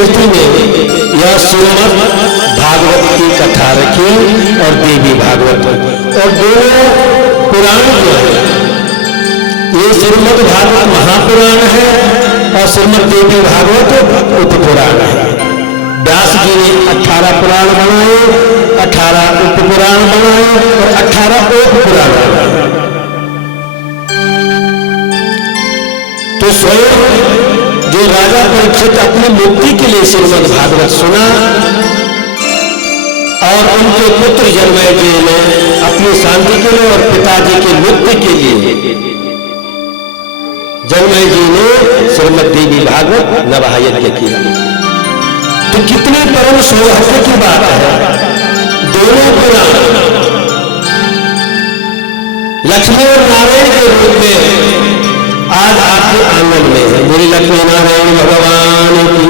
स्मृति में यह श्रीमद् भागवत की कथा रखी और देवी भागवत, और दोनों पुराण जो है, ये श्रीमद् भागवत महापुराण है और श्रीमद् देवी भागवत उपपुराण है। व्यास जी ने 18 पुराण बनाए, 18 उपपुराण बनाए और 18 उपपुराण बनाए। तो स्वयं जो राजा परीक्षित अपनी मुक्ति के लिए श्रीमद् भागवत सुना और उनके पुत्र जन्मय जी ने अपनी शांति के लिए और पिताजी की मुक्ति के लिए जन्मय जी ने श्रीमद् देवी भागवत नवह यज्ञ किया। तो कितनी परम सौभाग्य की बात है। दोनों पुराण लक्ष्मी और नारायण के रूप में आज आपके आंगन में है। बोली लक्ष्मी नारायण भगवान की।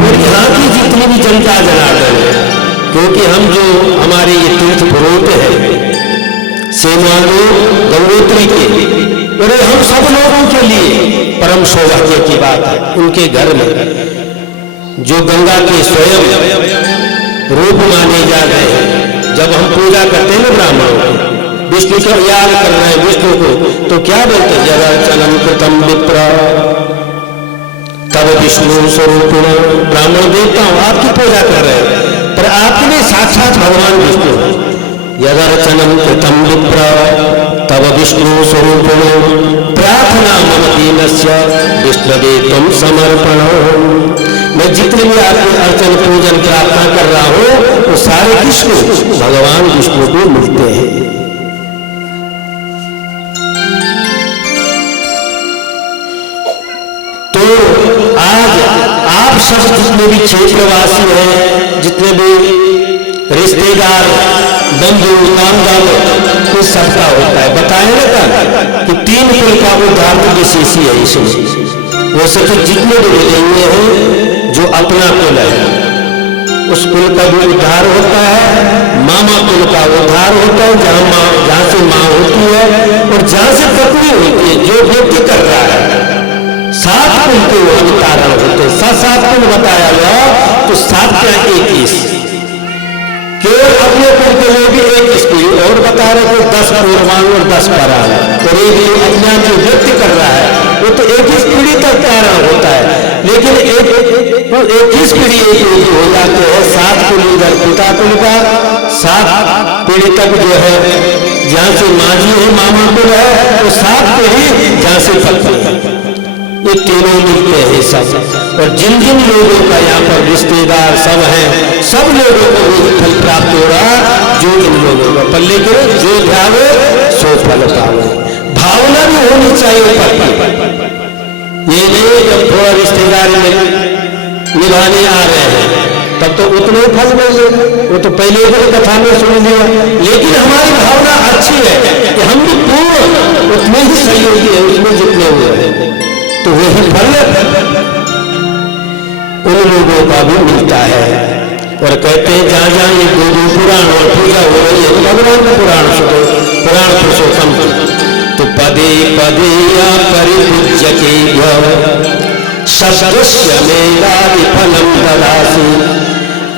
और यहाँ की जितनी भी जनता जनार्दन है, क्योंकि हम जो हमारे ये तीर्थ पुरोहित है सेवानु गंगोत्री के, और हम सब लोगों के लिए परम सौभाग्य की बात है। उनके घर में जो गंगा के स्वयं रूप माने जा रहे हैं, जब हम पूजा करते हैं ना ब्राह्मणों की, विष्णु को याद कर रहे हैं विष्णु को, तो क्या बोलते हैं? जगर्चनम कृतम विप्र तब विष्णु स्वरूपिण। ब्राह्मण देवताओं आपकी पूजा कर रहे हैं, पर आपके लिए साक्षात भगवान विष्णु है। यदर्चनम कृतम विप्र तब विष्णु स्वरूपिण प्रार्थना मम दीनस्य विष्णुवे त्वं समर्पण। मैं जितने भी आपके अर्चन पूजन प्रार्थना कर रहा हूं वो सारे किसको? भगवान विष्णु को मिलते हैं। तो आज आप सब जितने भी क्षेत्रवासी हैं, जितने भी रिश्तेदार बंधु बांधव, इस सबका होता है। बताए ना कि 3 कुल का उद्धार तो विशेष है इसमें। वैसे तो जितने भी मिलेंगे हैं जो अपना कुल है उस कुल का भी उद्धार होता है, मामा कुल का उद्धार होता है, जहां से माँ होती है और जहां से पत्नी होती है, जो व्यक्ति कर रहा है। 7 कुल के अवतारण होते हैं। 7 कुल बताया गया तो 7 क्या 21। केवल अपने कुल के लिए भी 21 पीढ़ी और बता रहे थे, 10 पूर्वांग और 10 परांग, और ये भी अपने आप जो व्यक्ति कर रहा है वो तो 21 पीढ़ी तक कारण होता है। लेकिन 21 पीढ़ी हो जाते हैं। 7 कुल इधर पिता कुल का, 7 पीढ़ी तक जो है जहां से माजी है मामा कुल है, तो 7 पीढ़ी जहां से पत्नी है, ये तीनों मिलते हैं सब। और जिन जिन लोगों का यहाँ पर रिश्तेदार सब हैं, सब लोगों को भी फल प्राप्त हो रहा जो इन लोगों का। पर लेकिन जो ध्यावे सो फल पावे, भावना भी होनी चाहिए पत्नी। ये नहीं जब थोड़ा रिश्तेदारी में निभाने आ रहे हैं तब तो उतने फल मिलेगा, वो तो पहले ही कथा में सुन लिया। लेकिन हमारी भावना अच्छी है कि हम भी पूर्ण उतने ही सहयोगी है उसमें जितने हुए हैं, तो वही फल उन लोगों का भी मिलता है। और कहते हैं जहां जहां ये गुरु पुराण और पूजा हो रही है भगवान का पुराण सुनो, पुराण पुरुषोत्तम तो पदे पदे या परिपूज्यते सदृश्य मेलादि फलम ददासि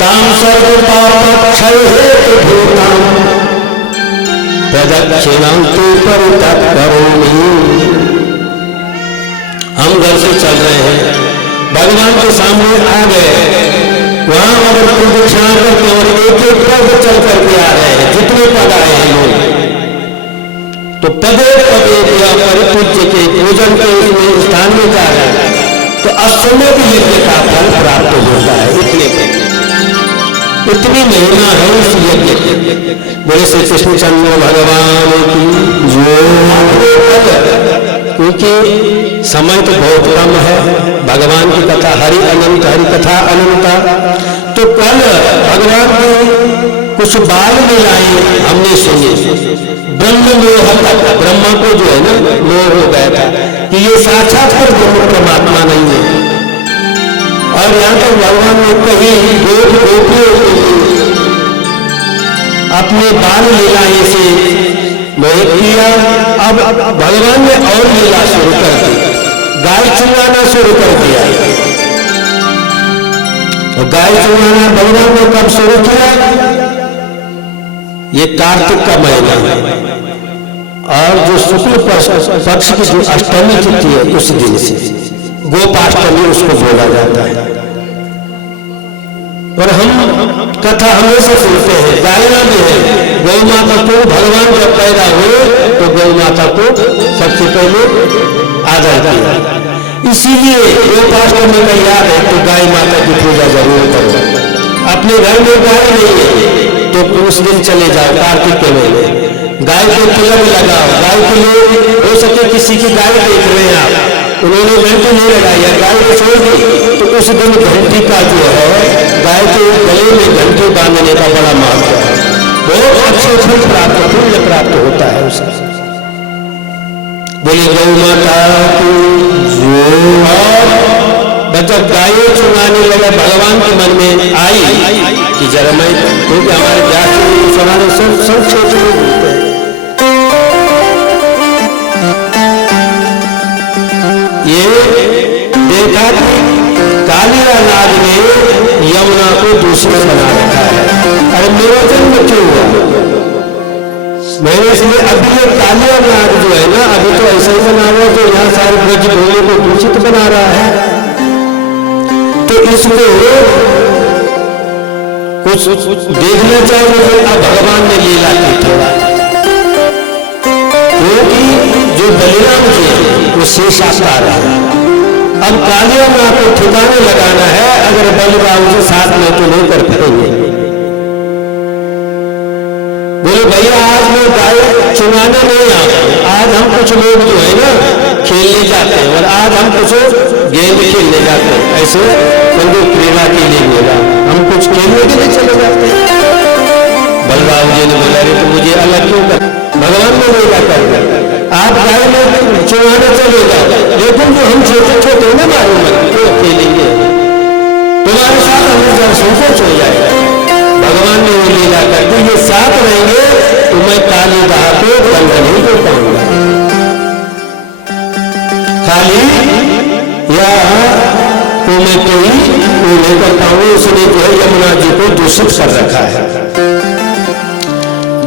ताम सर्व पापक्षय हेतु भूताम प्रदक्षिणां तु परितः करोमि। हम घर से चल रहे हैं, भगवान के सामने आ गए, वहां अगर प्रदक्षिणा करके और एक पद चल करके आ रहे हैं, जितने पद आए हैं लोग, तो पदे पदे या परिपूज्य के पूजन के स्थान में जा रहे हैं, तो अश्वमेध यज्ञ का फल प्राप्त होता है। इतनी महिमा है उस यज्ञ की। बोले श्री कृष्णचंद्र भगवान की जो, क्योंकि समय तो बहुत कम है। भगवान की कथा हरि अनंत, हरि कथा अनंता। तो कल भगवान ने कुछ बाल लीलाएं हमने सुनी। ब्रह्म मोह तक, ब्रह्मा को जो है ना मोह हो गया था कि ये साक्षात ब्रह्म परमात्मा नहीं है। और यहाँ तक भगवान ने कहीं गोपियों अपने बाल लीलाएं से मोहित किया। अब भगवान ने और लीला शुरू कर दी, गाय चुराना शुरू कर दिया। और गाय चुराना भगवान ने कब शुरू किया? ये कार्तिक का महीना और जो शुक्ल पक्ष की जो अष्टमी तिथि है उस दिन से गोपाष्टमी उसको बोला जाता है। और हम कथा हमेशा सुनते हैं, गायना भी है, गौ माता को भगवान जब पैदा हुए तो गौ माता को सबसे पहले आदर किया, इसीलिए गोपाष्टमी का याद है तो गाय माता की पूजा जरूर करो। अपने घर में गाय नहीं है तो उस दिन चले जाओ कार्तिक के महीने, गाय को तिलक लगाओ। गाय के लिए हो सके किसी की गाय देख रहे हैं आप, उन्होंने घंटी नहीं लगाई है, गाय को छोड़ दी, तो उस दिन घंटी का जो है गाय के गले में घंटी बांधने का बड़ा महत्व है। बहुत अच्छे फल प्राप्त पुण्य प्राप्त होता है उसका। बोले गौ माता की जय। जब गायों चुनाने लगा भगवान के मन में आई कि जरा मैं, क्योंकि हमारे व्यास सुनाने संक्षेप में बोलते हैं, ये देखा कि कालिया नाग ने यमुना को दूषित बना रखा है। अरे मेरा जन्म क्यों हुआ? मैंने इसलिए अभी ये कालिया नाग जो है ना, अभी तो ऐसा ही बना हुआ तो यहाँ सारे ब्रज भूमि को दूषित बना रहा है, तो इसको कुछ देखना चाहिए। अब भगवान ने लीला की थोड़ा, क्योंकि जो बलिराम जी वो शेषावतार है। अब कालिया मां को ठिकाने लगाना है, अगर बलिराम जी साथ में तो नहीं कर पाएंगे। बोले भैया आज मैं गाय चुनाने नहीं आता, आज हम कुछ लोग जो है ना खेलने जाते हैं, और आज हम कुछ गेंद खेलने जाते हैं, ऐसे बंदूक क्रीड़ा के लिए बोला, हम कुछ खेलने के लिए चले जाते हैं। बलराम जी ने बोला तो मुझे अलग क्यों कर? भगवान ने बोला कर आप गाय में चुनाने चले जाओ, लेकिन जो हम छोटे छोटे ना मालूम तो खेलेंगे, तुम्हारे साथ हमें जब संकोच हो जाएगा। भगवान ने वो लीला कर दी, ये साथ रहेंगे तो मैं काली दाह को बंद नहीं कर पाऊंगा। खाली या तो मैं कोई नहीं कर पाऊंगा, इसलिए जो है यमुना जी को दूषित कर रखा है।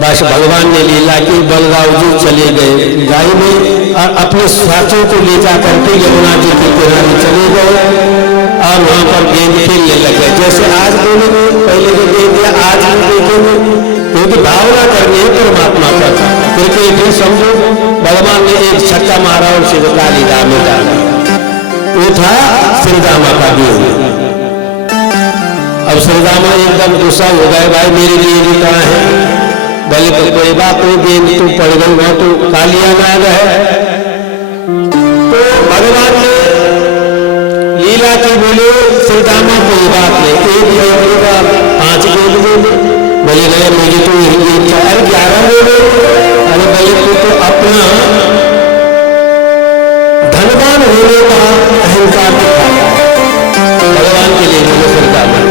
बस भगवान ने लीला की, बलराम जी चले गए गाय में और अपने साथियों को ले जा करके यमुना जी के किनारे चले गए और वहां पर गेंद खेलने लगे। जैसे आज बोलेंगे, पहले भी गेंद दिया, आज भी देखेंगे, क्योंकि भावना करनी है परमात्मा का। क्योंकि फिर समझो भगवान ने एक छक्का मारा और सीधे काली दाह में डाला, वो था श्रीदामा का गेंद। अब श्रीदामा एकदम गुस्सा हो गए, भाई मेरी गेंद कहाँ है? बोले तो कोई बात नहीं, गेंद तू पड़ गई वहां तो कालिया नाग है। तो भगवान ने लीला की, बोले श्रीदामा कोई बात नहीं, एक बोलेगा 5 गेंद बोले, बोले गए मुझे तो यही गेंद था, अरे 11 बोले, अरे बोले तू तो अपना धनवान होने का अहंकार दिखा। भगवान के लिए बोले श्रीदामा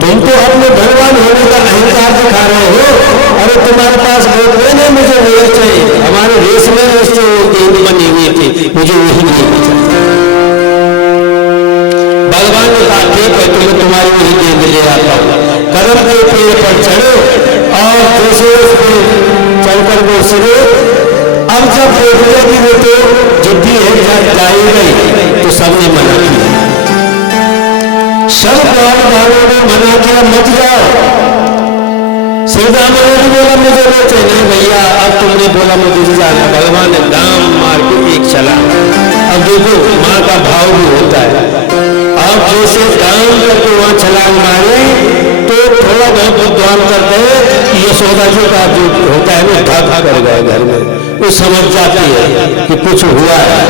तुम तो अपने भगवान होने का अहंकार दिखा रहे हो, अरे तुम्हारे पास बोलते नहीं मुझे वही चाहिए, हमारे देश में उससे गेंद बनी हुई थी, मुझे वही गेंद चाहिए। भगवान ने कहा ठीक है, तुम्हें तुम्हारी वही गेंद ले आता हूँ। कदम के पेड़ पर चढ़ो और जैसे चढ़कर वो सिरे, अब जब देखते कि वो तो जिद्दी है जाएगा तो सबने मना किया, सब गाँव वालों ने मना किया मत जाओ। श्रीदामा ने भी बोला मुझे नहीं चाहिए, भैया अब तुमने बोला मुझे जाना। भगवान ने दाम मार के एक चला। अब देखो माँ का भाव भी होता है, अब जैसे दाम करके वहां छलांग मारे तो थोड़ा बहुत विद्वान करते हैं कि यशोदा जी का जो होता है वो भाग कर गए घर में, वो समझ जाती है कि कुछ हुआ है।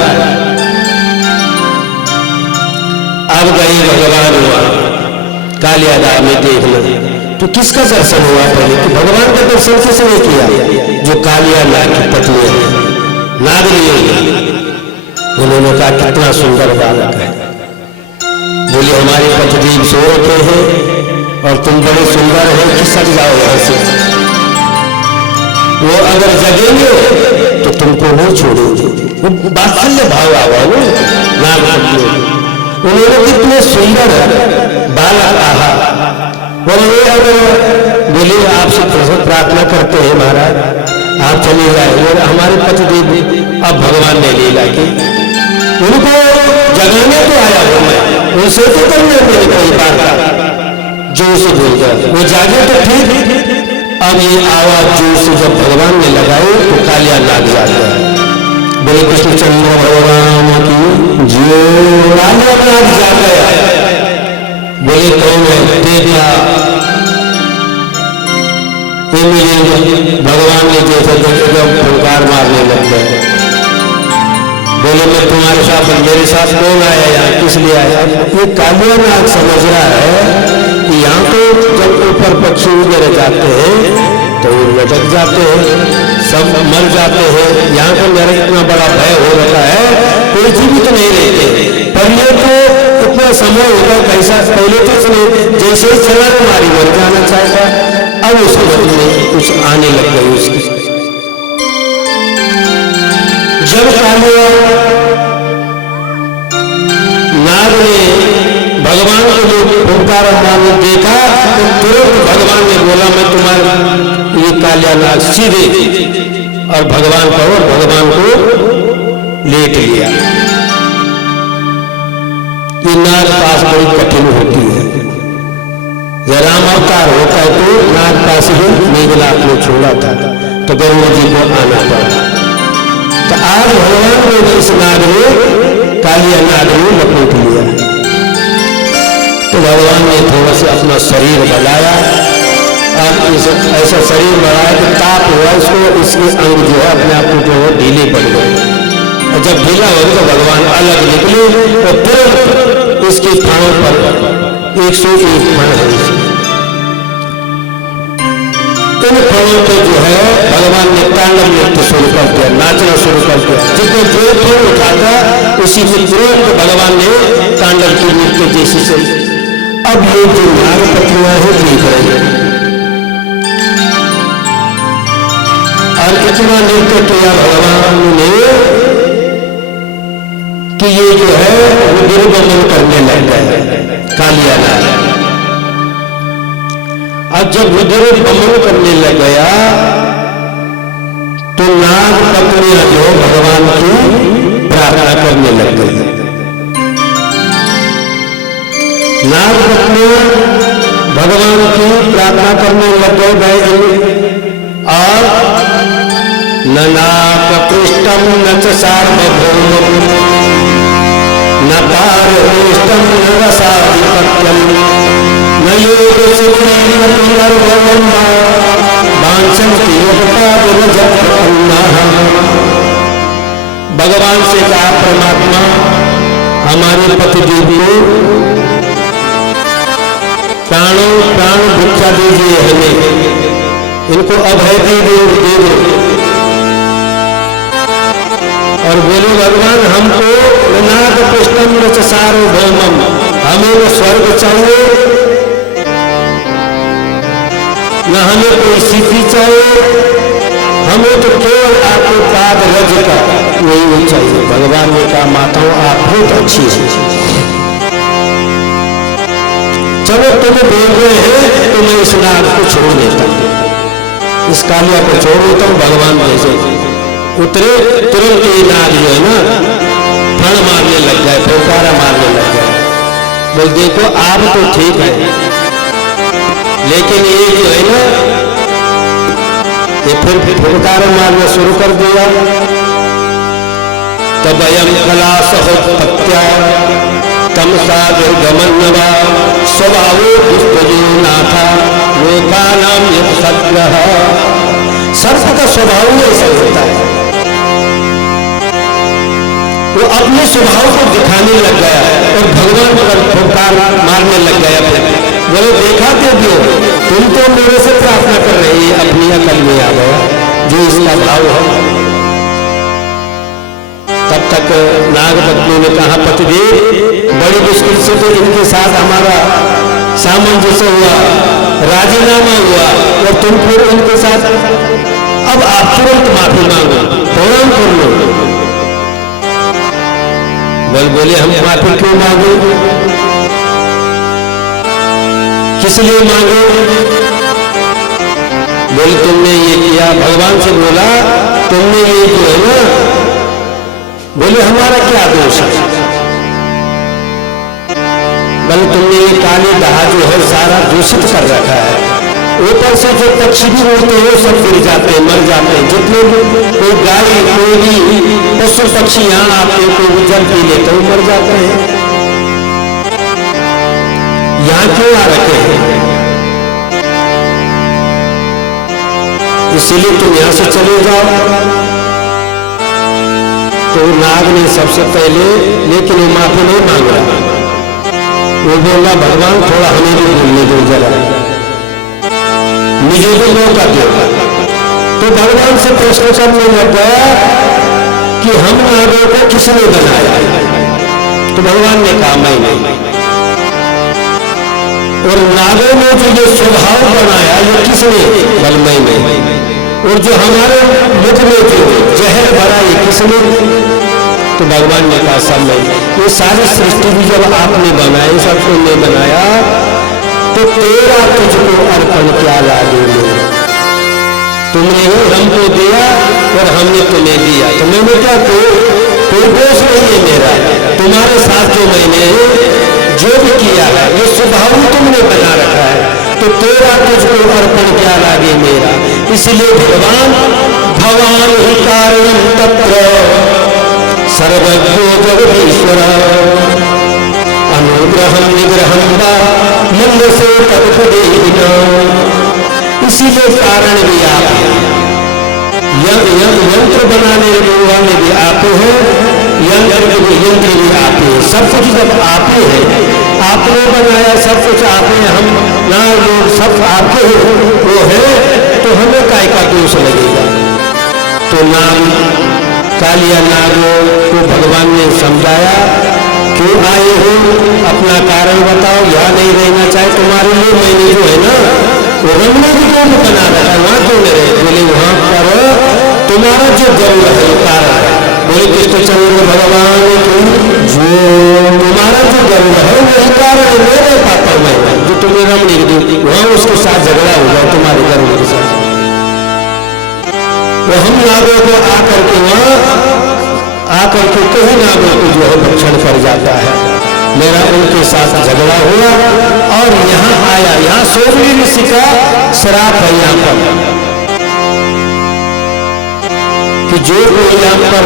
अब गए भगवान हुआ कालिया दाह में देखना, तो किसका दर्शन हुआ पहले? तो भगवान का दर्शन किसने किया? जो कालिया नाग की पत्नी है, नागनी। उन्होंने कहा कितना सुंदर बालक है। बोले हमारे पतिदेव सो रखे हैं और तुम बड़े सुंदर हो, खिसक जाओ यहाँ से। वो अगर जगेंगे तो तुमको नहीं छोड़ेंगे। वो बात्सल्य भाव आवा वो नाग पत्नी। उन्होंने कितने सुंदर बालक आहा। बोले आपसे प्रार्थना करते हैं महाराज, आप चले जाए। और हमारे पतिदेव अब भगवान ने लीला की, उनको जगाने तो आया हूं मैं, उनसे तो करने मेरी कोई बात जोर से बोल गया, वो जागे तो ठीक। अब ये आवाज जोर से जब भगवान ने लगाई तो कालिया नाग जाग गया। बोले कृष्णचंद्र भगवान की जो कालिया नाग जाग गया। बोले कौन है? देखा भगवान ने जैसे जब फुलकार मारने लग गए। बोले मैं तुम्हारे साथ, मेरे साथ कौन आया यहाँ, किस लिए आया? ये कालिया नाग समझ रहा है कि यहाँ तो जब ऊपर पक्षी वगैरह जाते हैं तो लटक जाते हैं, सब मर जाते हैं। यहाँ पर मेरा इतना बड़ा भय हो रखा है, कोई जीवित नहीं रहते। पर ये तो इतना समय होगा कैसा, पहले तो उसने जैसे ही चला तुम्हारी मर जाना चाहता, अब उस समझ में कुछ आने लग गई उसकी। जब कालिया नाग ने भगवान को जो पुकारा माने देखा तो तुरंत भगवान ने बोला मैं तुम्हारे ये कालिया नाग सीधे, और भगवान को लेट लिया। ये नाग पास बड़ी कठिन होती है। जब राम अवतार होता है तो नाग पास ही मेघनाथ ने छोड़ा था तो गरुड़ जी को आना पड़ा। तो आज भगवान ने इस नाग में कालिया नाग में लपेट लिया। तो भगवान ने थोड़ा सा अपना शरीर बढ़ाया, और ऐसा शरीर बढ़ाया कि ताप हुआ इसको, इसके अंग जो है अपने आप को जो है ढीले पड़ गए। और जब ढीला हो गया तो भगवान अलग निकले और तुरंत इसके फणों पर 101 फण है। इन फणों पे जो है भगवान ने तांडव नृत्य शुरू कर दिया, नाचना शुरू कर दिया। जितने जो फण उठाता उसी में तुरंत भगवान ने तांडव की नृत्य जैसी से। अब ये जो नाग पत्नियां है देख रही है, और इतना नृत्य किया भगवान ने कि ये जो है रुद्रगमन करने लग गए कालिया नाग। अब जब रुद्रगमन करने लग गया तो नाग पत्नियां जो भगवान की प्रार्थना करने लग गई। नाग पत्नियां भगवान की प्रार्थना करने लग गए, और न नाकपृष्टम न च सार्वभौमम न पारमेष्टम न रसाधिपत्यम न योग सिद्धि न पुनर्भवम वांछन्ति योगपादरजत्पन्नाः। भगवान से कहा परमात्मा हमारे पतिदेव को प्राण भिक्षा दीजिए, हमें इनको अभय दे दो। और बोले भगवान हमको नाग पुष्टम न च सार्वभौमम, हमें न स्वर्ग चाहिए न हमें कोई सिद्धि चाहिए, हमें तो केवल आपको पाद रज का वही चाहिए। भगवान ने कहा माताओं आप बहुत अच्छी है, चलो तुम्हें बोल रहे हैं तो मैं इस नाग को छोड़ देता हूं, इस कालिया को छोड़ देता हूं। भगवान जैसे उतरे तुरंत ये नाग जो है ना फण मारने लग गए, फुफकारा मारने लग गए। बोल देखो आप तो ठीक है, लेकिन ये जो है ना ये फिर फुफकारा मारना शुरू कर दिया। तब अयम कला सहोत्पत्त्या तमसा दुर्गमन्नवा स्वभावो दुष्टजो नाथा लोकानां यत् सद्यः। सर्प का स्वभाव ही ऐसा होता है, वो अपने स्वभाव को दिखाने लग गया और भगवान पर फुफकार मारने लग गया। बोले देखा क्यों, तुम तो मेरे से प्रार्थना कर रही है, अपनी अकल में आ गया जो इसका भाव है। तब तक नागपत्नी ने कहा पतिदेव बड़ी मुश्किल से तो इनके साथ हमारा सामंजस्य हुआ, राजीनामा हुआ, और तुम फिर उनके साथ अब आप तुरंत माफी मांगो, प्रणाम कर लो। बोले हम माफी क्यों मांगे, किस लिए मांगे? बोले तुमने ये किया। भगवान से बोला तुमने ये जो है ना, बोले हमारा क्या दोष है? बोले तुमने ये काली दहा जो है सारा दूषित कर रखा है, ऊपर से जो पक्षी भी उड़ते हैं सब गिर जाते हैं, मर जाते हैं। जितने भी कोई गाय कोई भी पशु पक्षी यहाँ आते हैं, कोई जल पी लेते हैं मर जाते हैं। यहाँ क्यों आ रखे हैं? इसीलिए तुम यहां से चले जाओ। तो नाग ने सबसे पहले, लेकिन वो माफी नहीं मांग रहा, वो बोला भगवान थोड़ा हमें भी बोलने दो, जरा मुझे भी मौका दो। तो भगवान से प्रश्न करने लगा कि हम नागों को किसने बनाया? तो भगवान ने कहा मैं नहीं। और नागों में जो ये स्वभाव बनाया ये किसने? बल मैं नहीं। और जो हमारे मुख में जो जहर भरा ये किसने? तो भगवान ने कहा सब मैं। ये सारी सृष्टि भी जब आपने बनाई, सब तुमने बनाया, तो तेरा तुझको अर्पण क्या लागे? तुमने ही हमको दिया और हमने तुम्हें दिया, तो मैंने क्या कोई दोष नहीं है मेरा। तुम्हारे साथ जो मैंने जो भी किया है ये स्वभाव तुमने बना रखा है, तो तेरा तुझको अर्पण क्या लागे मेरा। इसलिए भगवान भगवान ही कारण तत्र सर्वज्ञो जगदीश्वर अनुग्रहम निग्रहम वा मंद से तत्पदेहिना। इसीलिए कारण भी आप हैं, यंत्र बनाने वाले भी आप हैं, यंत्र भी आप हैं, सब कुछ जब आप ही है, आपने बनाया सब कुछ आप हैं, हम ना लोग सब आपके वो है, तो हमें काय का दोष लगेगा। तो नाम कालिया नागों को भगवान ने समझाया, क्यों आए हो, अपना कारण बताओ, यहाँ नहीं रहना चाहे तुम्हारे लिए मैंने जो है ना वो रमने की रूप बना रखा है, वहां क्यों नहीं रहे? बोले वहां पर तुम्हारा जो गर्व है वो कारण है। बोले कृष्णचंद्र भगवान की जो तुम्हारा जो गर्व है वही कारण है, मेरे पापा मैं जो तुम्हें रमने की दी, वहां उसके साथ झगड़ा होगा तुम्हारे गर्व के साथ। वो हम नागों को आकर के वहां आकर के कई नागों को जो है भक्षण कर जाता है। मेरा उनके साथ झगड़ा हुआ और यहाँ आया, यहाँ सोमनी ऋषि का श्राप है यहाँ पर कि जो कोई यहाँ पर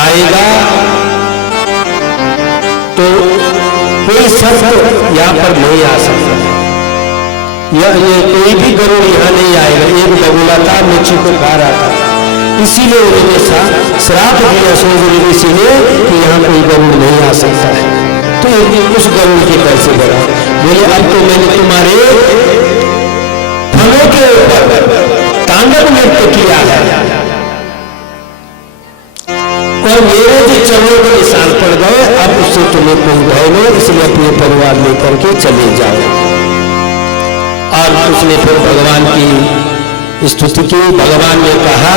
आएगा तो कोई शब्द यहाँ पर नहीं आ सकता, ये कोई भी गरुड़ यहाँ नहीं आएगा। एक बगुला था, मच्छी को खा रहा था, इसीलिए उन्होंने श्राप दिया सोमनी ऋषि ने कि यहाँ कोई गरुड़ नहीं आ सकता है। तो उस गरुड़ के कैसे बढ़ा? बोले अब तो मैंने तुम्हारे फलों के ऊपर तांडव नृत्य किया है और मेरे जो चरणों के निशान पड़ गए, अब उससे तुम्हें कोई भय नहीं, इसलिए अपने परिवार लेकर के चले जाओ। और उसने फिर भगवान की स्तुति की। भगवान ने कहा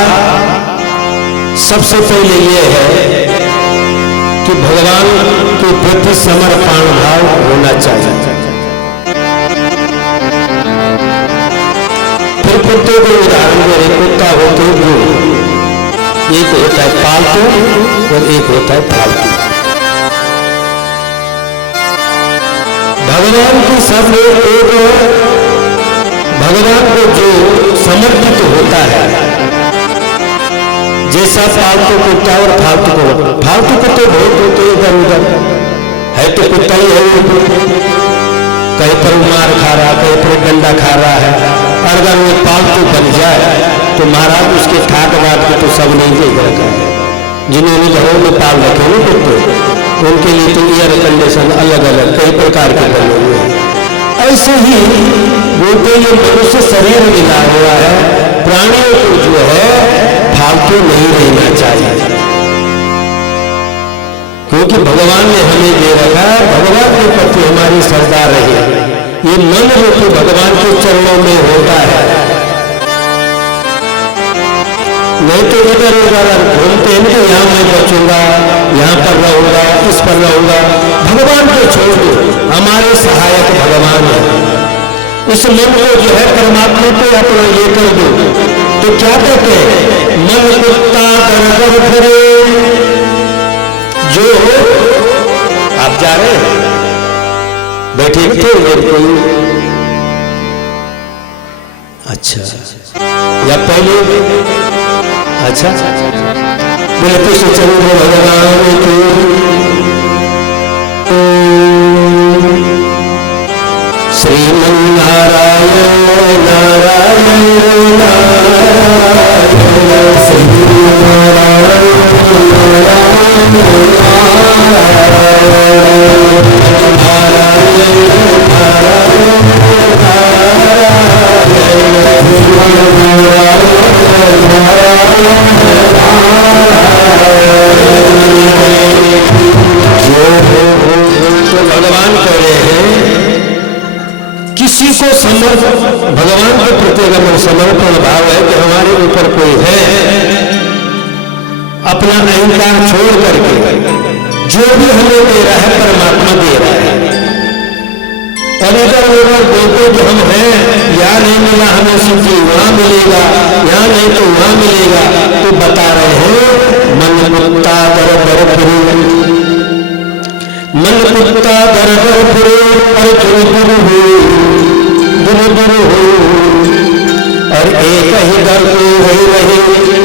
सबसे पहले यह है कि भगवान के प्रति समर्पण भाव होना चाहिए। फिर कुत्ते के उदाहरण में कुत्ता होते दो, एक होता है पालतू और एक होता है फालतू। भगवान की सब एक भगवान को जो समर्पित होता है, जैसा पालतू कुत्ता और फालतू को, फालतू कुत्ते बहुत होते इधर उधर है, तो कुत्ता ही है, कहीं पर मार खा रहा, कहीं पर डंडा खा रहा है। और अगर वो पालतू बन जाए तो महाराज उसके ठाक बात को तो सब नहीं देख रखा है। जिन्होंने घरों में पाल रखे हैं कुत्ते, उनके लिए तो एयर कंडीशन अलग अलग कई प्रकार के बने हुए हैं। ऐसे ही वो तो ये मनुष्य शरीर मिला हुआ है, प्राणियों को जो है फालतू नहीं रहना चाहिए, क्योंकि भगवान ने हमें दे रखा है, भगवान के प्रति हमारी श्रद्धा रहे। ये मन जो कि भगवान के चरणों में होता है, नहीं तो इधर उधर घूमते हैं तो यहाँ मैं बचूंगा, यहाँ पर रहूंगा, इस पर रहूंगा। भगवान को छोड़ दो, हमारे सहायक भगवान है। इस मन को जो है परमात्मा पे अपना ये कर दो। तो क्या कहते हैं, मन कुत्ता कर फिरे। जो आप जा रहे हैं, बैठे थे कोई, अच्छा या पहले, अच्छा बोले कृष्ण चंद्र भगवान को श्रीमन्नारायण नारायण नारायण श्रीमन्नारायण भगवान कह रहे हैं किसी को भगवान के प्रति अगर मन समर्पण भाव है कि हमारे ऊपर कोई है, अपना अहंकार छोड़ करके जो भी हमें दे रहा है परमात्मा दे रहा है। और इधर उधर देखो कि हम हैं, यहाँ नहीं मिला हमें सिद्धि वहां मिलेगा, यहाँ नहीं तो वहां मिलेगा। तो बता रहे हैं मन कुत्ता दर दर फिरे, मन कुत्ता दर दर फिरे और दूर दूर हो, दूर दूर हो, और एक ही दर को वही रहे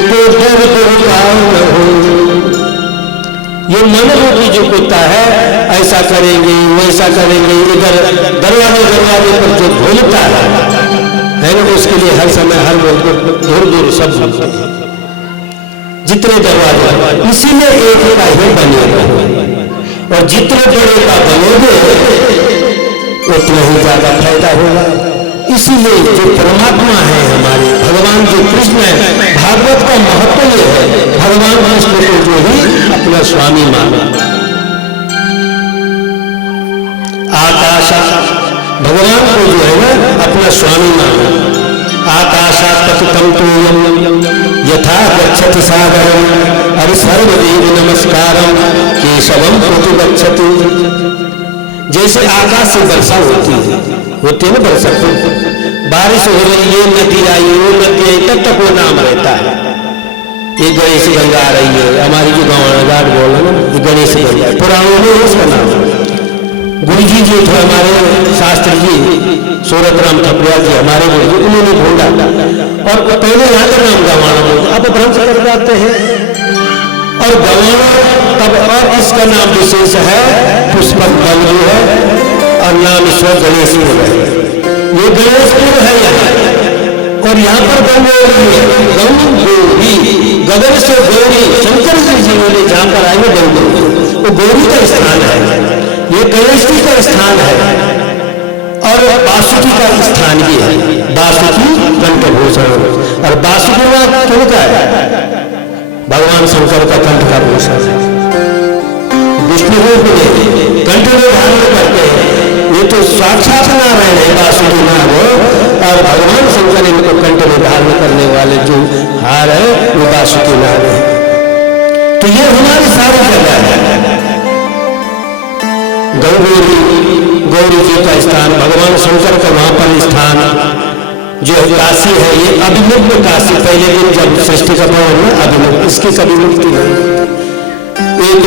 तो दूर दूर काम न हो। ये मन रूपी जो कुत्ता है, ऐसा करेंगे वैसा करेंगे, इधर दरवाजे दरवाजे पर जो घूमता है ना, उसके लिए हर समय हर दूर दूर सब जितने दरवाजे, इसीलिए एक का ही बनेगा। और जितने बड़े का बनोगे उतना ही ज्यादा फायदा होगा। इसीलिए जो परमात्मा है हमारे भगवान जो कृष्ण है, भागवत का महत्व ये है, भगवान कृष्ण को जो ही अपना स्वामी माना। आकाशा भगवान को जो है ना अपना स्वामी माना। आकाशात् पतितं तोयं यथा गच्छति सागरं, अरे सर्वदेव नमस्कारं केशवं प्रतिगच्छति। जैसे आकाश से वर्षा होती है ना, वर्षा बारिश हो रही है, नदी आई, वो नदी आई, तब तक वो नाम रहता है। ये गणेश गंगा आ रही है, हमारी जो गाँव बोल ना, ये गणेश गंगा पुराणों में उसका नाम। गुरु जी जो थे हमारे शास्त्री जी सूरतराम थपड़िया जी हमारे गुरु जी, उन्होंने ढूंढा और पहले यहाँ का नाम गवाना बोलते, अब भ्रंश कर जाते हैं और गवाना तब। और इसका नाम विशेष है पुष्पक बल जो है, और नाम ईश्वर गणेशपुर है। ये गणेशपुर है यहाँ, और यहाँ पर गंगोरी है, गंगोरी गगन से गौरी। शंकर जी ने जहाँ पर आए गंगोरी, वो गौरी का स्थान है, ये गणेश जी का स्थान है, और बासुकी का स्थान भी है। बासुकी कंठभूषण, और बासुकी क्यों का है, भगवान शंकर का कंठ का भूषण है। विष्णु रूप में कंठ में धारण करते हैं, ये तो साक्षात नारायण है बासुकी नाग, और भगवान शंकर इनको कंठ में धारण करने वाले जो हार है वो बासुकी नाग है। तो ये हमारी सारी जगह है। गौरी गौरी जी का स्थान, भगवान शंकर का वहां पर स्थान जो काशी है, ये अभिमुक्त काशी। पहले दिन जब षष्ठी का भवन है अभिमुक्त, इसकी कभी मुक्ति नहीं। एक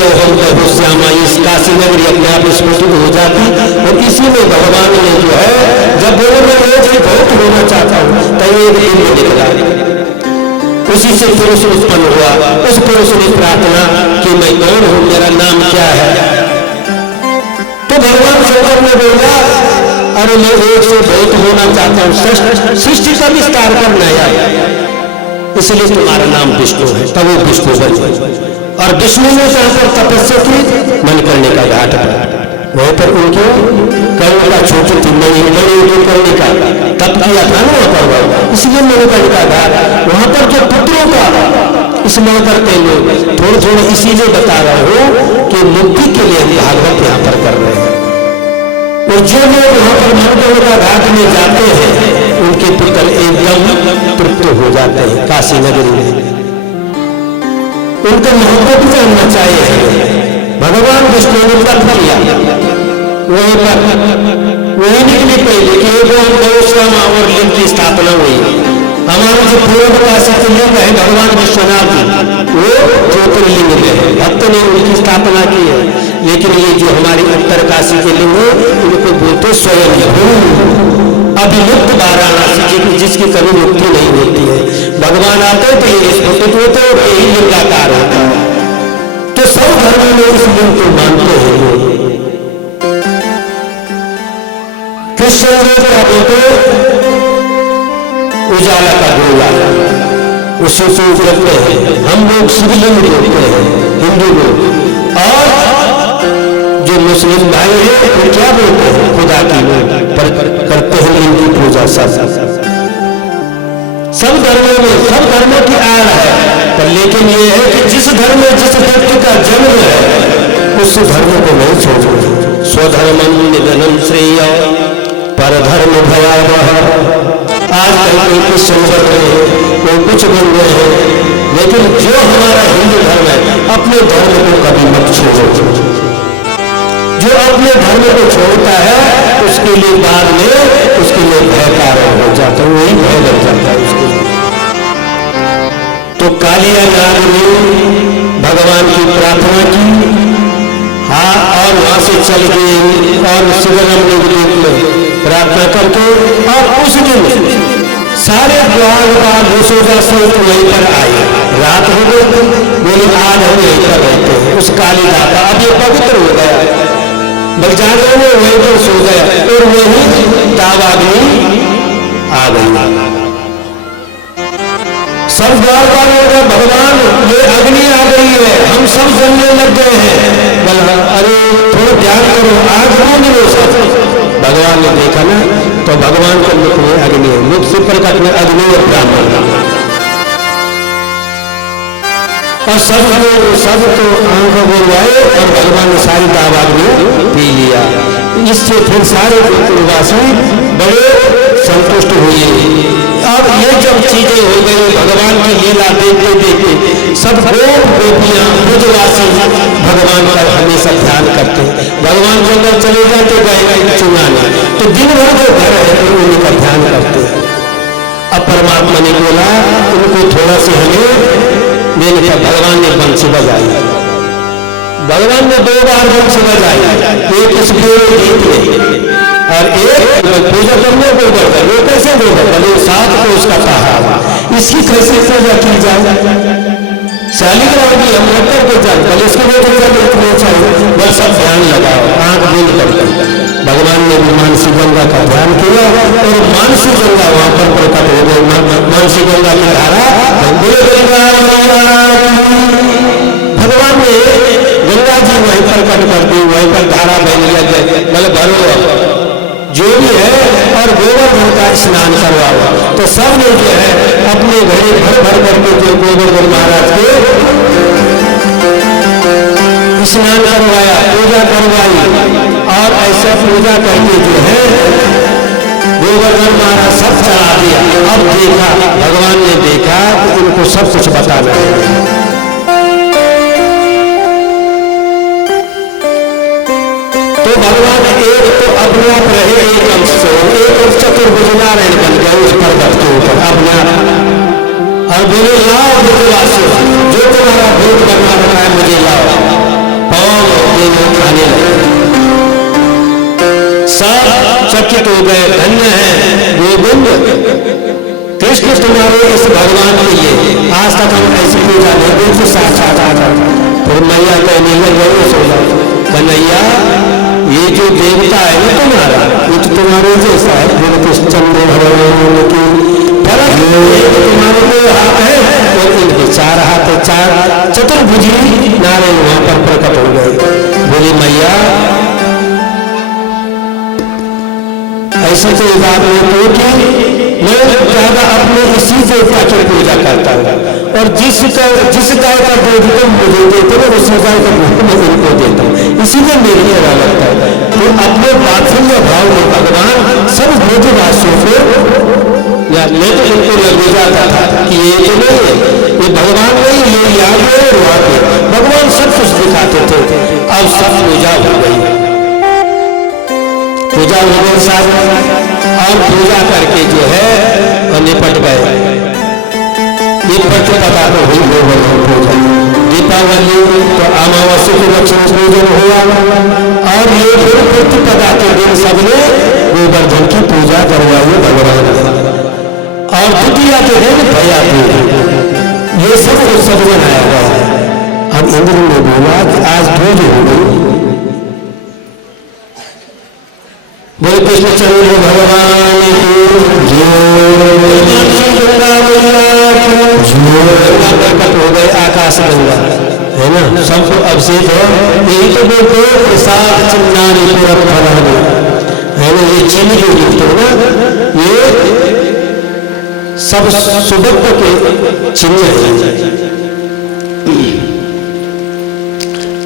श्यामा इस काशी नगरी अपने आप स्फुटित हो जाती, और इसी में भगवान ने जो है जब बोले मैं ये बहुत होना चाहता हूँ, तब एक दिन में निकला, उसी से पुरुष उत्पन्न हुआ। उस पुरुष ने प्रार्थना कि मैं कौन हूँ, मेरा नाम क्या है। तो भगवान शंकर ने बोला अरे मैं एक से बहुत होना चाहता हूँ, सृष्टि का विस्तार करना है, इसलिए तुम्हारा नाम विष्णु है। तब वो विष्णु बने, और विष्णु ने जहाँ पर तपस्या की मणिकर्णिका का घाट पर, वहीं पर उनके कर्णिका छोटी थी, मणिकर्णिका का तप किया था ना वहां पर, इसलिए मणिकर्णिका का घाट। वहां पर जो पुत्रों का स्मरण करते हैं लोग, थोड़ा थोड़ा इसीलिए बता रहा हूं कि मुक्ति के लिए भागवत यहाँ पर कर रहे हैं। और जो लोग वहां पर मणिकर्णिका घाट में जाते हैं, उनके पुत्र एकदम तृप्त हो जाते हैं काशी नगरी में। उनका मोहब्बत जानना चाहिए। भगवान विष्णु ने तप किया वहीं पर, वही निकली पहले कि गौश्यामा और लिंग की स्थापना हुई। हमारा जो पूर्व काशी के लिंग है भगवान विश्वनाथ वो ज्योतिर्लिंग में है, भक्त ने उनकी स्थापना की है। लेकिन ये जो हमारी उत्तर काशी के लिंग है उनको बोलते स्वयं अभिमुक्त वाराणसी, जिसकी कभी मुक्ति नहीं होती है। भगवान आते तो ये स्फुटित होते और यही लिंगाकार होता है। तो सब धर्मों में इस लिंग को मानते हैं। कृष्ण का बोलते उजाला का गोला, उसी से करते हैं। हम लोग शिवलिंग बोलते हैं हिंदू लोग, और जो मुस्लिम भाई है वो क्या बोलते हैं खुदा की करते हैं लिंग की पूजा। सब धर्मों में सब धर्मों की आड़ है, पर लेकिन ये है कि जिस धर्म में जिस व्यक्ति का जन्म है उस धर्म को नहीं छोड़ो। स्वधर्मम निधनम श्रेय परधर्म भयावह। आज कहीं कुछ समझ रहे हैं, कोई कुछ बोल रहे हैं, लेकिन जो हमारा हिंदू धर्म है अपने धर्म को कभी मत छोड़ो। जो अपने धर्म को छोड़ता है उसके लिए बाद में उसके लिए भय कारण हो जाता है, वही भय लग जाता है उसके लिए। तो कालिया नाग ने भगवान की प्रार्थना की, हाँ, और वहां से चल गए और शिवरम में प्रार्थना करके, और उस दिन सारे द्वार यशोदा से वहीं पर आए। रात हो गई, बोले आज हम यहीं पर रहते हैं। उस कालिदा का अब ये पवित्र हो गया, बलजाने में वहीं पर सो गया और वही दावाग्नि आ गई। सब द्वार वालों का भगवान ये अग्नि आ गई है, हम सब जलने लग गए हैं। अरे थोड़ा ध्यान करो, आग नहीं मिलो सब। भगवान ने देखा ना, तो भगवान के मुख में अग्नि है, मुख से प्रकट में अग्नि और ब्राह्मण, और सब तो आंखों बोल आए और भगवान ने सारी दावाग्नि पी लिया। इससे फिर सारे पूर्ववासी बड़े संतुष्ट हुए। अब ये जब चीजें हो गई, भगवान की लीला देखते देखते सब गोपियां ब्रजवासी भगवान का हमेशा ध्यान करते हैं। भगवान जंगल चले जाते गए चुनाने, तो दिन भर जो घर है उनका ध्यान करते हैं। अब परमात्मा ने बोला उनको थोड़ा से हमें देने का। भगवान ने बंसी बजाई, भगवान ने 2 बार बंसी बजाई, एक इस गीत में और एक पूजा करने को करता। वो कैसे बोला, भले 7 को उसका कहा, इसकी कैसे पूजा की जाए। शालिग्राम की हम उत्तर को जाए, भले इसके लिए चाहिए, वह सब ध्यान लगाओ, आंख बंद करके। भगवान ने भी मानसी गंगा का ध्यान किया और मानसी गंगा वहां पर प्रकट हो गई। मानसी गंगा की धारा भगवान ने गंगा जी वहीं प्रकट कर दी, वहीं पर धारा बहने लग गए। बोले भरो जो भी है और गोवर्धन का स्नान करवाओ। तो सब ने जो है अपने घरे भर भर करके जो गोवर्धन महाराज के स्नान करवाया, पूजा करवाई, और ऐसा पूजा करके जो है गोवर्धन महाराज सब चढ़ा दिया। अब देखा, भगवान ने देखा कि उनको सब कुछ बताना है। तो भगवान एक तो अपने आप रहे, एक अंश से एक चतुर्भुज नारायण बन गया उस पर्वत के ऊपर अपने आप, और बोले लाओ ब्रजवासियों, जो तुम्हारा भोग करना होता है मुझे लाओ। खाने लगे, सब चकित हो गए, धन्य है गोविंद कृष्ण तुम्हारे इस भगवान के लिए, आज तक हम ऐसी पूजा नहीं देखी साक्षात आ जाता। फिर मैया कहने लगे कन्हैया ये जो देवता है ना तुम्हारा, ये तो तुम्हारे जैसा है, चंद्र भगवान की फर्क तुम्हारे 2 हाथ है और इनके 4 हाथ है, 4 चतुर्भुजी नारायण वहां पर प्रकट हो गए। बोली मैया ऐसा तो बात नहीं कि मैं ज्यादा अपने इसी देवता की पूजा करता हूँ, और जिस गाय का दूध को मुझे देते हैं उस गाय का दूध मैं इनको देता हूँ, इसीलिए मेरी तरह लगता है। तो अपने वात्सल्य भाव में भगवान सब ब्रजवासियों को या मैं तो उनको लग जाता था कि ये तो नहीं है, ये भगवान नहीं, ये याद है पूजा हो गई साथ और पूजा करके जो है और निपट गए। ये प्रतिपदा को हुई गोवर्धन पूजा। दीपावली तो अमावस्या के लक्ष्मी पूजन हुआ और ये फिर प्रतिपदा के दिन सबने गोवर्धन की पूजा करवाई भगवान और द्वितीया के दिन भैया पूजा। ये सब उत्सव मनाया गया है। अब इंद्र ने बोला कि आज पूज हो गई। बोले कृष्णचंद्र भगवान प्रकट हो गए आकाश गंगा है ना, सबको अभिषेक है। यही तो बोलते प्रसाद चिन्नारी पूरक फल है ना, ये चिन्ह जो लिखते हो ना ये सब सुभद्र के चिन्ह है।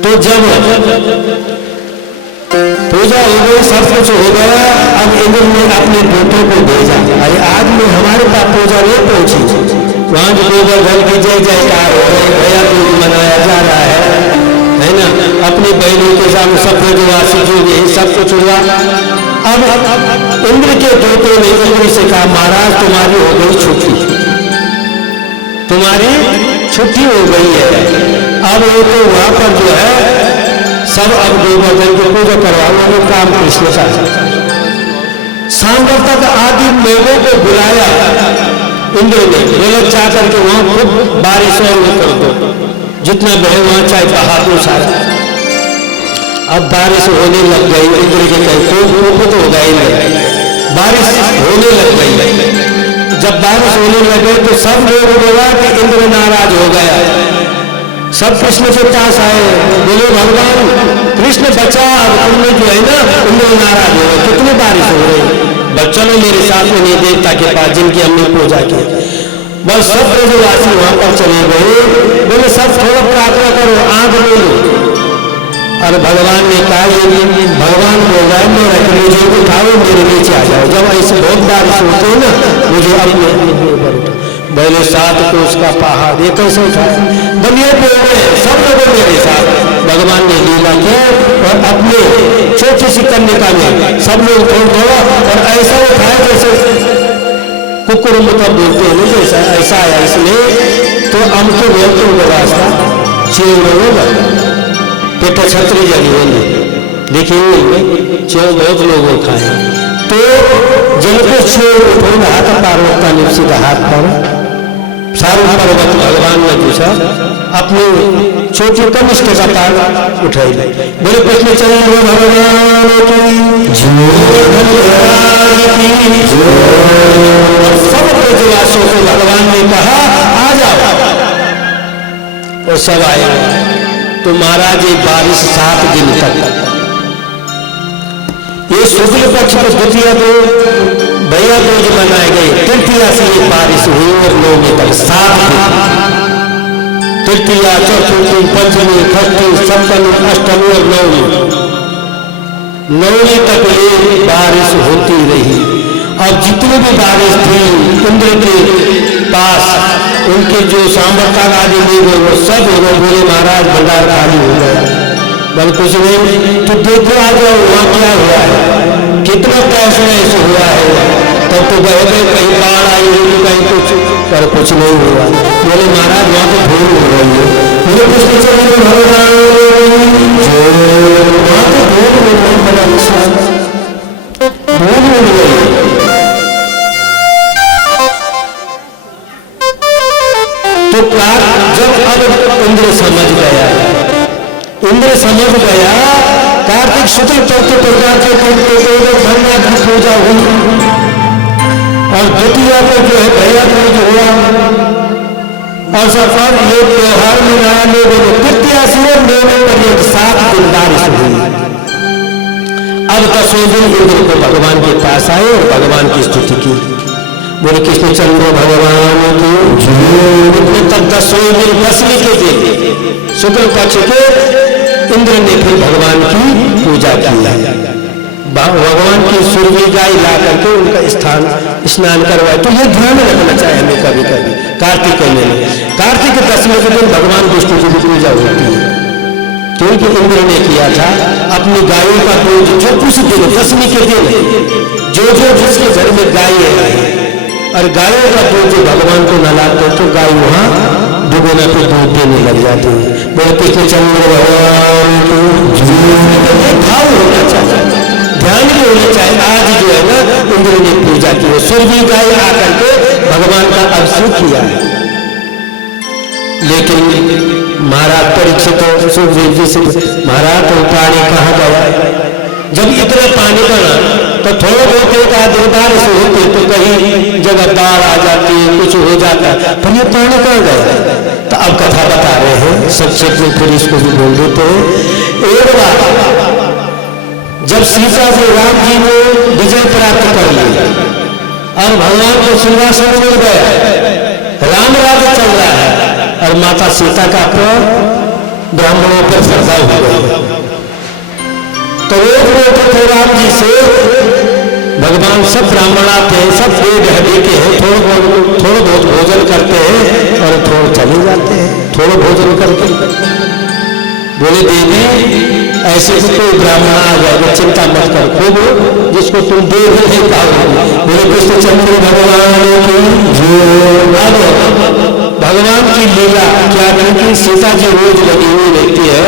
तो जब पूजा हो गई सब कुछ हो गया, अब इंद्र ने अपने दूतों को भेजा। अरे आज में हमारे पास पूजा नहीं पहुंची, वहां जो गोवर्धन की जय जयकार हो रही, भैया दूज मनाया जा रहा है ना, अपनी बहनों के सामने सब ब्रजवासी जो भी सब कुछ हुआ। अब इंद्र के दूतों ने इंद्र से कहा महाराज तुम्हारी हो गई छुट्टी, तुम्हारी छुट्टी हो गई है। अब वो तो वहां पर जो है सब अब गोवर्धन की पूजा करवाने में काम कृष्ण का सांबर तक आदि लोगों को बुलाया इंद्र ने, बोला चाह करके वहां खूब बारिश और कर दो, जितना बहे वहां चाहे बहादुर सारा। अब बारिश होने लग गई, इंद्र के कहते तो हो गई नहीं, बारिश होने लग गई। जब बारिश होने लगे तो सब लोग बोला कि इंद्र नाराज हो गया। सब कृष्ण के पास आए, बोले भगवान कृष्ण बचा, अब तुमने जो है ना इंद्र नाराज हो गए, कितनी बारिश हो रही, बच्चों ने मेरे साथ में नहीं देवता के पास जिनकी हमने पूजा की। बस सब ब्रजवासी वहां पर चले गए, बोले सब थोड़ा प्रार्थना करो, आंख बोलो। और भगवान ने कहा भगवान बोल रहा है मेरा मुझे उठाओ, मेरे नीचे आ जाओ। जब ऐसे बहुत बारिश होती है ना मुझे अपने ऊपर उठा, पहले 7 कोस का पहाड़ ये कैसे उठाया, दुनिया पे सब लोगों मेरे साथ। भगवान ने लीला किया और अपने छोटी सी कन्या में सब लोग थोड़ा और ऐसा उठाया जैसे कुकुर मतलब बोलते हैं जैसा ऐसा आया। इसलिए तो हमको बोलते हुए रास्ता चेव होगा पेट छत्री जली होगी, देखिए चेव बहुत लोग खाए। तो जिनको चेव उठो हाथ पार्वता ने सीधा हाथ पर सारू पर्वत भगवान ने पूछा अपने छोटे कनिष्ठ का पार उठाई। बोले कृष्णचंद्र भगवान की सब ब्रजवासियों को भगवान ने कहा आ जाओ, और सब आए। तो महाराज ये बारिश 7 दिन तक, ये शुक्ल पक्ष को द्वितीय को भैया दूज मनाए गए, तृतीया से ये बारिश हुई और नौवीं तक 7 दिन, तृतीया चतुर्थी पंचमी षष्ठी सप्तमी अष्टमी और नौवीं तक ये बारिश होती रही। अब जितनी भी बारिश थी इंद्र के पास, उनके जो सांबरता आदि ले गए वो सब हो गए। बोले महाराज भंडार खाली हो गया। बल कुछ नहीं तो देखो आ जाओ वहां क्या हुआ है, कितना पैसा ऐसे हुआ है। तब तो बह गए, कहीं बाढ़ आई होगी कहीं कुछ, पर कुछ नहीं हुआ। बोले महाराज वहां तो भूल हो रही है। बोले कुछ भगवान वहां तो भूल हो रही, बड़ा भूल हो गई। तो जब अब इंद्र समझ गया, इंद्र समझ गया कार्तिक शुक्ल चौथे प्रकार के भगवान की पूजा हुई और द्वितीय को जो है भैया दूज हुआ और सब ये त्योहार मनाया लोगों ने। तृतीया से नौवीं पर्यंत 7 दिन बारिश हुई। अब 10वें दिन इंद्र को भगवान के पास आए और भगवान की स्तुति की। बोले कृष्णचंद्र भगवान की तक 10वें दिन दसवीं के दिन शुक्ल पक्ष के इंद्र ने फिर भगवान की पूजा की, भगवान की सुरभि गाय ला करके उनका स्नान करवाए। तो ये ध्यान रखना चाहिए हमें कभी कभी कार्तिक में, कार्तिक 10वें दिन भगवान विष्णु की पूजा होती है। तो इंद्र ने किया था अपनी गायों का दूध जो उस दिन दशमी के दिन जो जिसके घर में गाय है और गायों का दूध जो भगवान को नलाते तो गाय वहां दुगुना पे दूध देने लग जाती है। बोले कृष्ण चंद्र भगवान को भाव होना चाहिए, ध्यान भी होना चाहिए। आज जो है ना इंद्र ने पूजा की, स्वर्गीय गाय आकर के भगवान का अभिषेक किया है। लेकिन महाराज परीक्षित सुखदेव जी से महाराज तो पानी कहाँ गया? जब इतना पानी बना तो थोड़ा बहुत एक आधार से होते तो कहीं जगह बाढ़ आ जाती है, कुछ हो जाता है, पर ये पानी कहाँ गया? तो अब कथा बता रहे हैं, संक्षेप में फिर इसको भी बोल देते हैं। एक बार जब सीता से राम जी ने विजय प्राप्त कर ली और भगवान को सिंहासन मिल गया, राम राज्य चल रहा है और माता सीता का ब्राह्मणों पर श्रद्धा हो गई, तो रोज बोलते थे राम जी से, भगवान सब ब्राह्मण आते हैं, सब पेट हड्डी के हैं, थोड़ा बहुत भोजन करते हैं और थोड़ा चले जाते हैं, थोड़ा भोजन करके। बोले देवी ऐसे कोई ब्राह्मण आ जाएगा, चिंता मत कर, खूब जिसको तुम दे भी नहीं पाओगे। बोले कृष्ण चंद्र भगवान भगवान की लीला क्या करें कि सीता जी रोज लगी हुई रहती है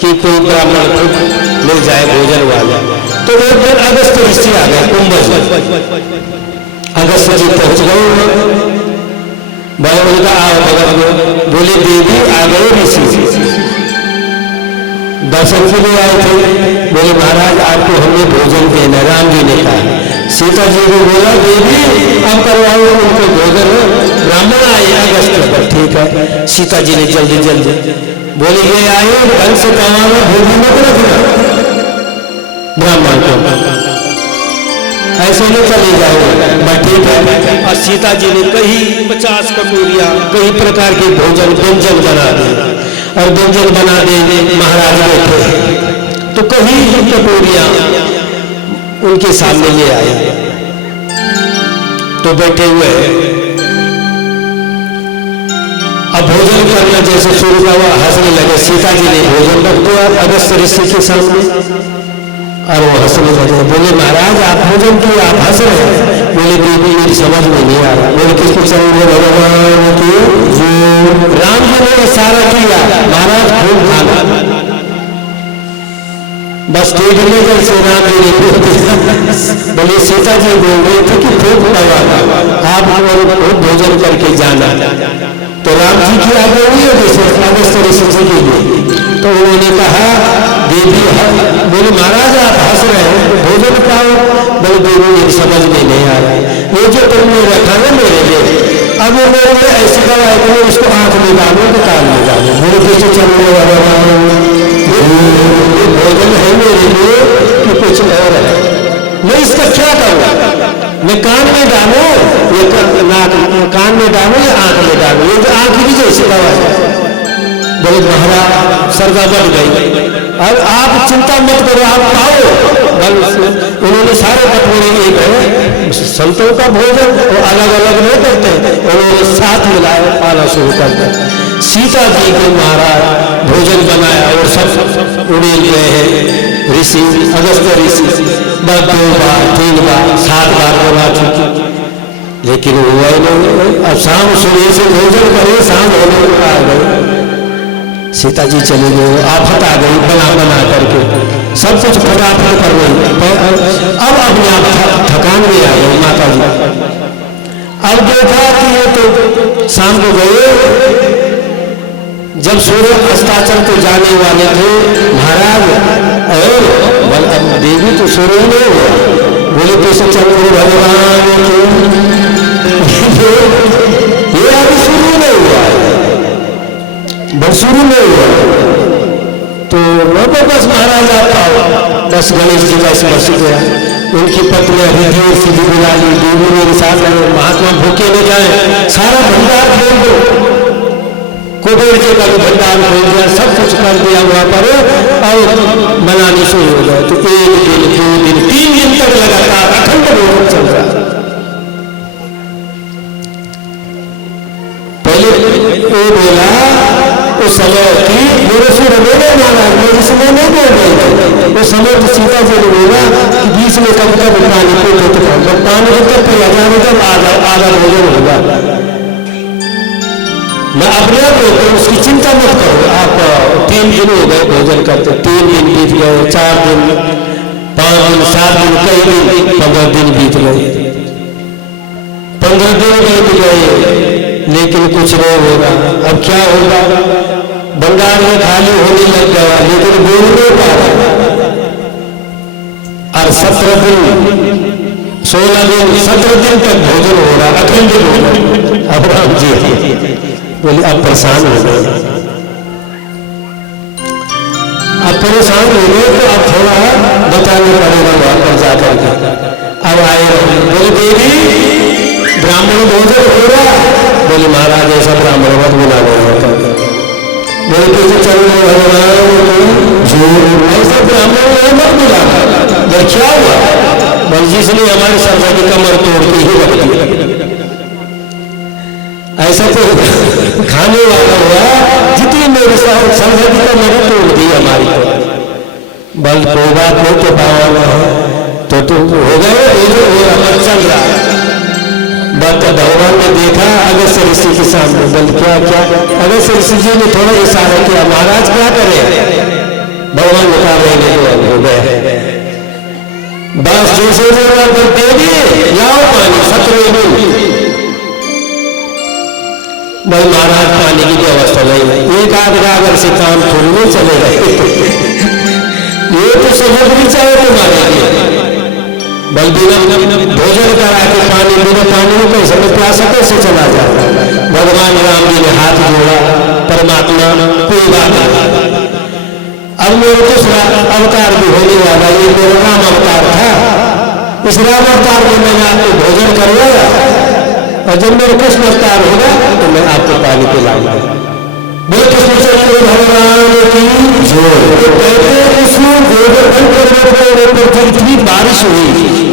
कि कोई ब्राह्मण को मिल जाए भोजन वाला। तो एक दिन अगस्त ऋषि आ गए कुंभ में, अगस्त जी पहुंच गए, भगवान का आओ भगत में। बोले देवी आ गए ऋषि, दर्शन के लिए आए थे। बोले महाराज आपको हमने भोजन देना, राम जी ने कहा। सीता जी को बोला देवी अब करवाओ उनको भोजन, ब्राह्मण आए अगस्त पर। ठीक है, सीता जी ने जल्दी जल्दी बोले ये आए ढंग से कमाना, भोजन मत रखना ब्राह्मण को, ऐसे नहीं चले जाओ। ठीक है, और सीता जी ने कहीं 50 कटोरियां कई प्रकार के भोजन व्यंजन बना दिए और व्यंजन बना दे महाराज बैठे तो कहीं कटोरियां उनके सामने ले आए, तो बैठे हुए अब भोजन करना जैसे शुरू हुआ, हंसने लगे। सीता जी ने भोजन रख दिया अगस्त ऋषि के सामने और वो हंसने लगे। बोले महाराज आप भोजन किए, आप हंस रहे हैं? बोले देवी मेरी समझ में नहीं आ रहा। बोले किसको चंद्र भगवान की राम जी ने इशारा किया, महाराज खूब खाना, बस टेढ़े जैसे राम जी ने बोले सीता जी बोल रहे थे कि खूब खाना, आप खूब भोजन करके जाना। तो राम जी की आगे हुई है जैसे अगस्त ऋषि जी के लिए, तो उन्होंने कहा देवी, बोले महाराज आप हंस रहे हो, भोजन खाओ। बोले देवी मेरी समझ में नहीं आ रहा, ये जो तुमने रखा ना मेरे लिए, अब वो मेरे लिए ऐसी दवा है कि उसको आंख में डालो तो कान में डालो। मेरे पीछे चलने वाला भोजन है मेरे लिए कि कुछ और है, मैं इसका क्या करूँ? मैं कान में डालू या नाक, कान में डालू या आंख में डालू? ये जो आंख की जैसी दवा है। बोले महाराज सरदा बढ़ गई, अब आप चिंता मत करो, आप पाओ। उन्होंने सारे बटोरे एक है, संतों का भोजन वो अलग अलग नहीं करते, उन्होंने साथ मिलाया पाना शुरू कर दिया। सीता जी को महाराज भोजन बनाया और सब उड़े गए हैं ऋषि, अगस्त ऋषि 2 बार 3 बार 7 बार बोला चुकी, लेकिन हुआ नहीं। अब शाम सूर्य से भोजन करे, शाम होने को आ गए, सीता जी चली गई, आफत आ गई बना करके, सब कुछ फटाफट कर गई। अब अपने आप थकान में आ गई माता जी। अब देखा कि ये तो शाम को गए, जब सूर्य अस्ताचल को जाने वाले थे महाराज, और अब देवी तो सूर्य नहीं हुआ। बोले कृष्ण चंद्र भगवान ये अभी शुरू नहीं हुआ, बस शुरू नहीं हुआ तो बस महाराज आप बस गणेश जी का स्पर्श किया, उनकी पत्नी हरिदेव सीधी बुला ली, देवी मेरे साथ महात्मा भूखे नहीं जाए, सारा भंडार खोल दो, कुबेर जी का भी भंडार खोल दिया, सब कुछ कर दिया वहां पर, और मनानी शुरू हो गए। तो 1 दिन 2 दिन 3 दिन तक लगातार अखंड भोजन चल रहा। पहले वो बोला उस समय की मेरे सुर मेरे नाम वो समय तो सीधा से होगा कि बीच में कब कब पानी पीते तो पानी जब तक हजार जब आधा भोजन होगा। मैं अपने आप होता हूँ, उसकी चिंता मत करो। आप 3 दिन हो गए भोजन करते, 3 दिन बीत गए, 4 दिन, 5 दिन, 7 दिन, कई दिन, 15 दिन बीत गए, 15 दिन बीत गए, लेकिन कुछ नहीं होगा। अब क्या होगा? भंडार में खाली होने लग गया, लेकिन बोल नहीं पा रहा। और 17 दिन, 16 दिन, 17 दिन तक भोजन हो रहा, अखंड भोजन। अब राम जी बोले अब परेशान हो गए, अब परेशान हो गए तो अब थोड़ा बचाना पड़ेगा वहां पर जाकर के। अब आए बोले देवी ब्राह्मण भोजन हो रहा। बोले महाराज ऐसा ब्राह्मण मत बुला रहे। बोले कैसे चल रहे भगवान जो ऐसा ब्राह्मण मत बुला। बोले क्या हुआ? बोले जिसने हमारे सरदा की कमर तोड़ के ही रख दिया। ऐसा तो खाने वाला हुआ जितनी मेरे सरदा की कमर तोड़ दी हमारी। बल को बात नहीं तो पावाना है तो हो गए चल रहा। बात भगवान ने देखा अगस्त्य ऋषि के सामने। बोल क्या क्या? अगस्त्य ऋषि जी ने थोड़ा इशारा किया, महाराज क्या करें? भगवान बता रहे हो गए बस जैसे देवी लाओ पानी 17 दिन। भाई महाराज पानी की व्यवस्था नहीं, एक आध गागर से काम थोड़ी नहीं चलेगा। ये तो समुद्री चाहे तुम्हारे लिए। बल बिना भोजन करा के पानी, बिना पानी में कैसे प्यासा कैसे चला जाता? भगवान राम जी ने हाथ जोड़ा, परमात्मा कोई बात नहीं। अब मेरे दूसरा अवतार भी होने वाला, ये मेरा राम अवतार था। इस राम अवतार में मैंने आपको भोजन करवाया, और जब मेरे कृष्ण अवतार होगा तो मैं आपको पानी पिलाऊंगा। बोले कृष्ण चंद्र भगवान की जो कहते उसमें गोवर्धन पर्वत पर इतनी बारिश हुई,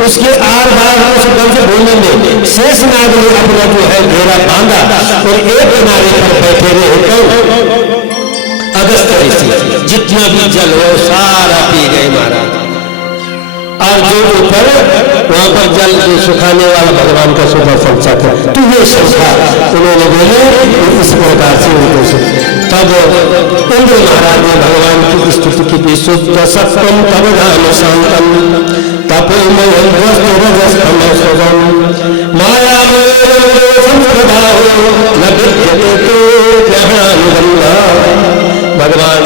उसके आर बार उस गंज भूमि में शेष नाग ने अपना जो है घेरा बांधा और एक किनारे पर बैठे रहे। अगस्त्य ऋषि जितना भी जल हो सारा पी गए महाराज। और जो ऊपर वहां पर जल जो सुखाने वाला भगवान का सुदर्शन चक्र, तो ये संस्था उन्होंने बोले इस प्रकार से उनको। तब इंद्र महाराज ने भगवान की स्तुति की, शुद्ध सत्यम तब धाम शांतम तपोमयम रजस्तम माया भगवान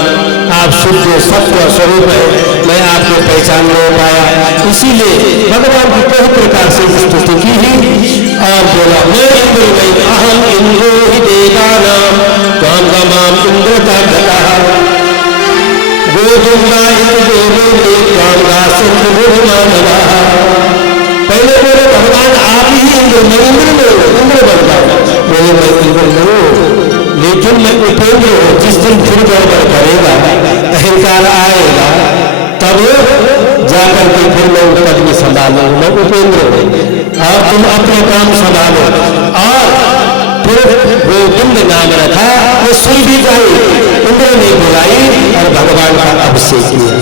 आप शुद्ध सत्य स्वरूप है, मैं आपको पहचान नहीं पाया, इसीलिए भगवान की कई प्रकार से स्तुति की ही। और बोला मैं इंद्र नहीं, अहम इंद्रो ही देवानाम त्वाम गमाम इंद्र का घटा गोविंदा पहले बोले भगवान आप ही इंद्र, मैं इंद्र नहीं, इंद्र बन जाओ। बोले मैं इंद्र नहीं, लेकिन मैं उपेंद्र हूं। जिस दिन फिर गड़बड़ करेगा, अहंकार आएगा, तब जाकर के फिर मैं पदवी संभालूंगा। मैं उपेंद्र हूं और तुम अपने काम संभालो। और फिर गोविंद नाम रखा, वो सुन भी गई, इंद्र ने बुलाई और भगवान का अभिषेक किया।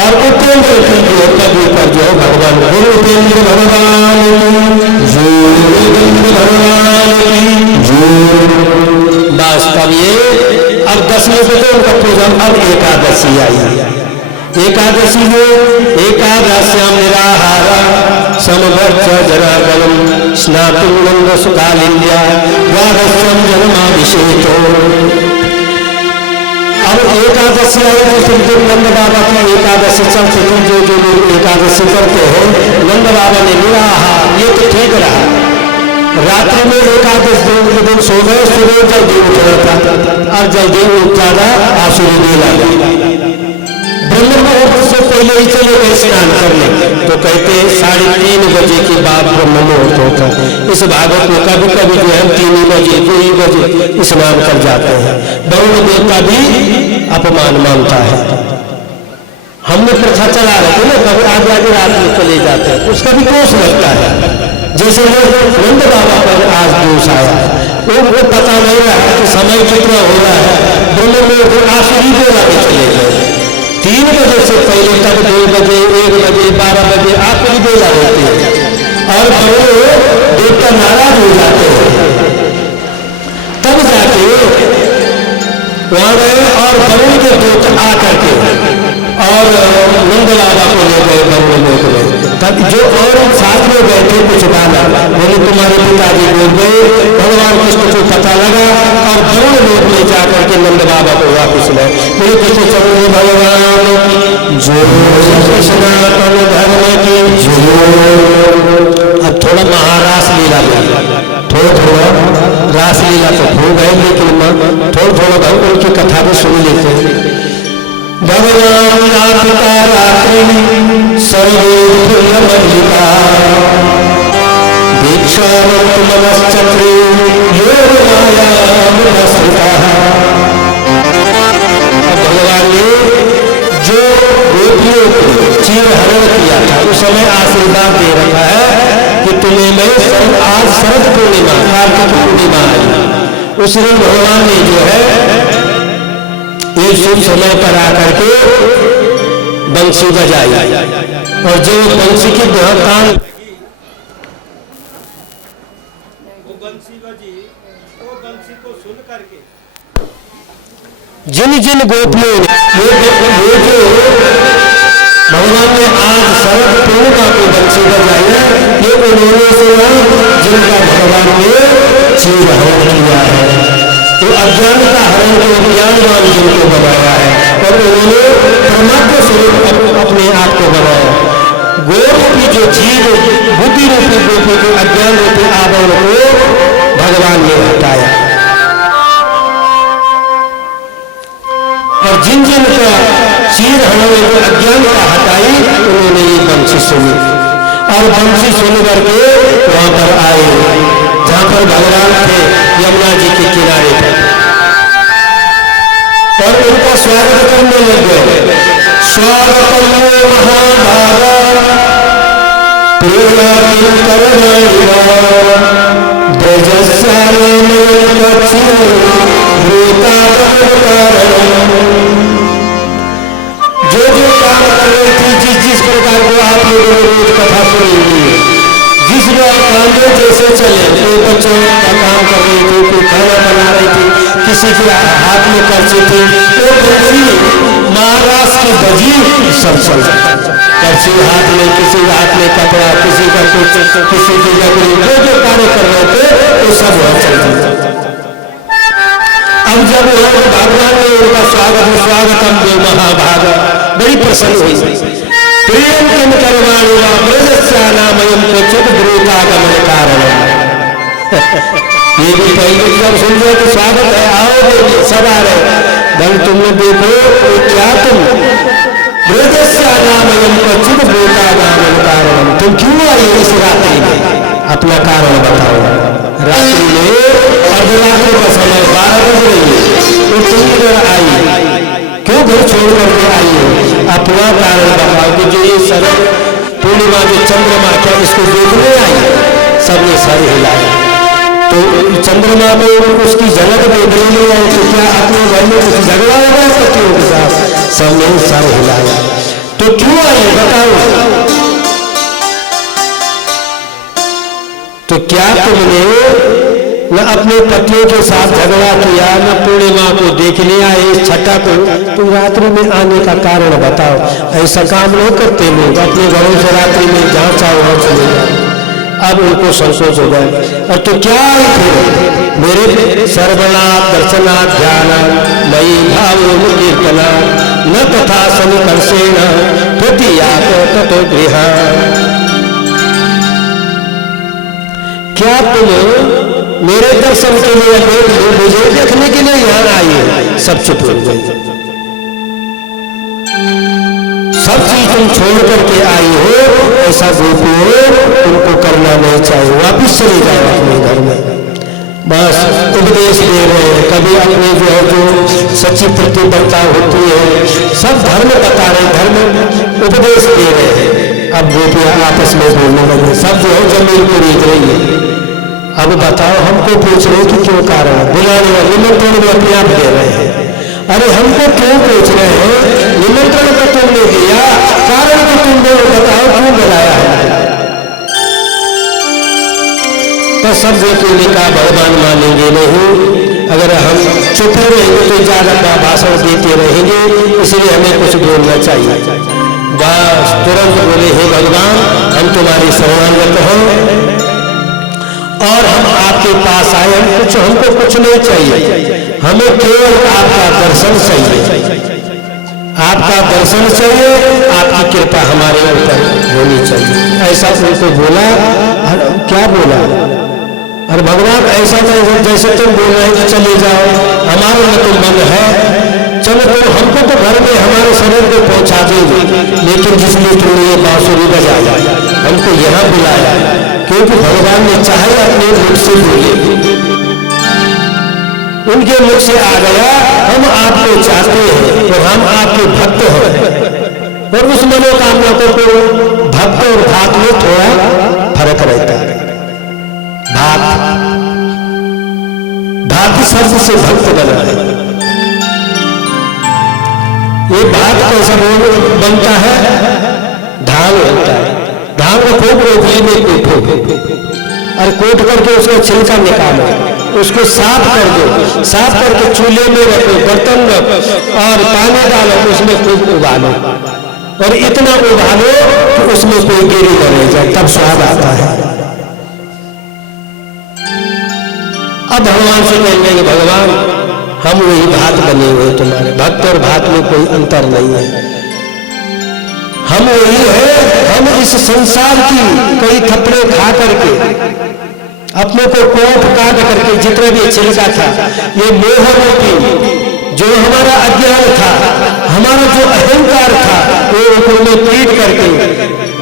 और उपेंद्र की जो पदवी पर जो है भगवान गुरु उपेंद्र भगवान जो भगवान वास्तव ये अब 10वें पे तो उनका पूजन। अब एकादशी आई। एकादशी में एकादश्याम निराहारा समवर्च जरागलम स्नातुं नंद सुकालिन्या द्वादश्यम जन्माभिषेको। अब एकादशी आई तो तुम नंद बाबा की एकादशी चलते तुम जो लोग एकादशी करते हो, नंद बाबा ने निराहार, ये तो ठीक रहा। रात्रि में एकादश दिन सो गए, सुबह जल्दी उठना था और जल्दी उठ जाना आशुर्य लगा। ब्रह्म मुहूर्त से पहले ही चले गए स्नान करने, तो कहते 3:30 बजे के बाद ब्रह्म मुहूर्त होता है। इस भागवत में कभी कभी जो है 3 बजे 2 बजे स्नान कर जाते हैं। वरुण देवता भी अपमान मानता है। हमने प्रथा चला रहे थे ना, कभी आगे आगे रात में चले जाते हैं, उसका भी दोष लगता है। जैसे नंद बाबा पर आज दोष आया, उनको पता नहीं रहा कि समय कितना हो रहा है, दोनों में आशुरी को आगे चले गए। 3 बजे से पहले तक 2 बजे 1 बजे 12 बजे आपकी बेला होती है और वो देवता नाराज हो जाते हैं, तब जाके वहां गए और वरुण के दूत आकर के और नंद बाबा को ले गए वरुण लोक में। तब जो और साथ में बैठे कुछ डाला बोले तुम्हारे पिताजी बोल गए, भगवान कृष्ण को पता लगा और वरुण लोक में जाकर के नंद बाबा को वापिस लाए। बोले कृष्ण चरण भगवान जो सनातन धर्म की जो। अब थोड़ा महारास लीला में थोड़ा रास लीला तो हो गए, लेकिन थोड़ा भगवान की कथा को सुन लेते हैं। भगवान पिता रात्रि सर्वोल्लिका दीक्षावंत मनश्चक्रे योग मायामुपस्थिता। भगवान ने जो गोपियों को चीर हरण किया था उस समय आशीर्वाद दे रखा है कि तुम्हें मैं आज शरद पूर्णिमा कार्तिक पूर्णिमा आई, उस दिन भगवान ने जो है एक शुभ समय पर आकर के बंसी बजाई और जो बंसी की कान वो बंसी बजी, वो बंसी को सुन करके जिन जिन गोपियों ने जो भगवान ने आज शरद पूर्णिमा को बंसी बजाई है, ये उन्होंने सुना जिनका भगवान ने चीर हरण किया है। तो अज्ञान का हरण को ज्ञानवान जिनको बनाया है और उन्होंने परमात्मा स्वरूप अपने आप को बनाया। गोप की जो जीव बुद्धि रूपी गोपी के अज्ञान रूपी आवरण को भगवान ने हटाया और जिन जिन का चीर हरण को अज्ञान का हटाई उन्होंने ये बंसी सुनी और बंसी सुन करके वहां पर आए जहां पर भगवान थे यमुना जी के किनारे पर और उनका स्वागत करने लग गए। स्वागतम महाभागा प्रिया जो काम कर रही थी, जिस प्रकार को आप लोगों ने रोज कथा सुनी हुई है, जिस काम में जैसे चले, कोई बच्चों का काम कर रही थी, कोई खाना बना रही थी, किसी के हाथ में करची थी, तो बंसी महाराष्ट्र की बजी सब चल करची हाथ में, किसी हाथ में कपड़ा, किसी का कुछ, किसी की लकड़ी, जो कार्य कर रहे थे वो सब वहां चलते। अब जब भगवान ने उनका स्वागतम दो महाभागा बड़ी प्रसन्न हुई। प्रेम कम करवाणी व ब्रजस्यानामयम क्वचित द्रुतागमन कारण। ये भी पहले जब सुन रहे तो स्वागत है, आओ बेटी सब आ रहे, बल तुमने देखो क्या तुम ब्रजस्यानामयम क्वचित द्रुतागमन कारण, तुम क्यों आई इस रात्रि में, अपना कारण बताओ। रात्रि में अर्धरात्रि का समय 12 बज रही है, तो तुम इधर आई क्यों, घर छोड़ करके आई हो, अपना कारण बताओ। कि जो ये शरद पूर्णिमा के चंद्रमा क्या इसको देखने आई, सबने सर हिलाया। तो चंद्रमा को उसकी झलक देखने में आई तो क्या अपने घर में कुछ झगड़ा होगा पतियों के साथ, सबने सर हिलाया। तो क्यों आई बताओ। तो क्या तुमने न अपने पतियों के साथ झगड़ा किया, न पूर्णिमा को देखने आए, छठा को, तो रात्रि में आने का कारण बताओ। ऐसा काम नहीं करते लोग, अपने घरों से रात्रि में जहाँ चाहो वहां चले जाओ। अब उनको संतोष हो गया। और तो क्या थे मेरे सर्वनाथ दर्शनाथ ध्यान मई भावो कीर्तना न तथा सनिकर्षेण प्रतियात ततो गृह। क्या तुम मेरे दर्शन के लिए मुझे देखने के लिए यहाँ आई है? सब चुप हो गए। सब चीज तुम छोड़ करके आई हो, ऐसा गोपियों तुमको करना नहीं चाहिए, वापिस चले जाओ अपने घर में। बस उपदेश दे रहे हैं, कभी अपने जो है जो सच्ची प्रतिबद्धता होती है, सब धर्म बता रहे, धर्म उपदेश दे रहे हैं। अब गोपियां आपस में बोलने लगे, सब जो है जमीन को रीत रही है। अब बताओ, हमको पूछ रहे कि क्यों कारण, बुलाने वाले निमंत्रण में अपने आप दे रहे हैं अरे हमको क्यों पूछ रहे हैं? निमंत्रण तो तुमने दिया, कारण तो तुमने बताओ क्यों बुलाया है? तो सब गोपियों ने कहा भगवान मानेंगे नहीं, अगर हम चुप रहेंगे तो ज्यादा भाषण देते रहेंगे, इसलिए हमें कुछ बोलना चाहिए। बस तुरंत बोले, हे भगवान, हम तुम्हारी शरणागत हैं और हम आपके पास आए, हमको कुछ नहीं चाहिए, हमें केवल आपका दर्शन चाहिए, आपका दर्शन चाहिए, आपकी कृपा हमारे ऊपर होनी चाहिए। ऐसा उनको बोला। क्या बोला? और भगवान ऐसा नहीं जैसे तुम बोल रहे हैं चले जाओ, हमारे में तो मन है, चलो तो हमको तो घर में हमारे शरीर को पहुंचा देंगे, लेकिन जिसने तुमने ये बांसुरी बजाया, हमको यहाँ बुलाया, क्योंकि भगवान ने चाहे अपने मुख से बोले, उनके मुख से आ गया, हम आपको चाहते हैं और हम आपके भक्त हैं। और उस मनोकामना को भक्त और भात में थोड़ा फर्क रहता है। भात शब्द से भक्त बना है। ये भात कैसा बनता है? धान होता है, धान को खूब रोटली में कूटो और कूट करके उसका छिलका निकालो, उसको साफ कर दो, साफ करके चूल्हे में रखो, बर्तन रखो और पानी डालो, उसमें खूब उबालो और इतना उबालो कि उसमें कोई गिरी न रह जाए, तब स्वाद आता है। अब भगवान से कहेंगे कि भगवान, हम वही भात बने हुए, तुम्हारे भक्त और भात में कोई अंतर नहीं है, हम वही है। हम इस संसार की कई थप्पड़े खा करके, अपने को कोट काट करके जितना भी छिलका था, ये मोह रूपी जो हमारा अज्ञान था, हमारा जो अहंकार था, वो ऊपर में पीट करके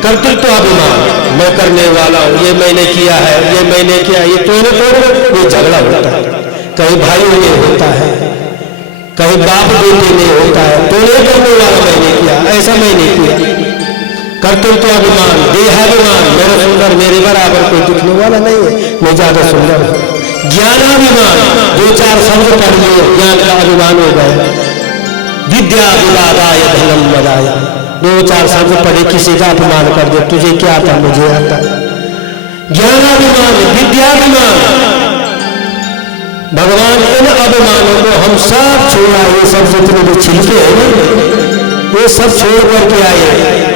कर्तृत्व अभिमान, मैं करने वाला हूं, ये मैंने किया है, ये मैंने किया, ये तूने तोड़, ये झगड़ा होता है। कहीं भाइयों में होता है, कहीं बाप बेटे में होता है, तूने करने वाला मैंने किया, ऐसा मैंने किया। कर्तृत्व अभिमान, देहाभिमान, मेरा सुंदर, मेरे बराबर कोई दिखने वाला नहीं है, मैं ज्यादा सुंदर हूं। ज्ञानाभिमान, दो चार शब्द पढ़ लिए, ज्ञान का अभिमान हो गया। विद्या विवादाय धनम मदाय, दो चार शब्द पढ़े किसी का अपमान कर दे, तुझे क्या आता, मुझे आता। ज्ञानाभिमान, विद्याभिमान, भगवान इन अभिमानों को हम सब छोड़ा, ये सब जितने भी छिलके हैं ये सब छोड़ करके आए।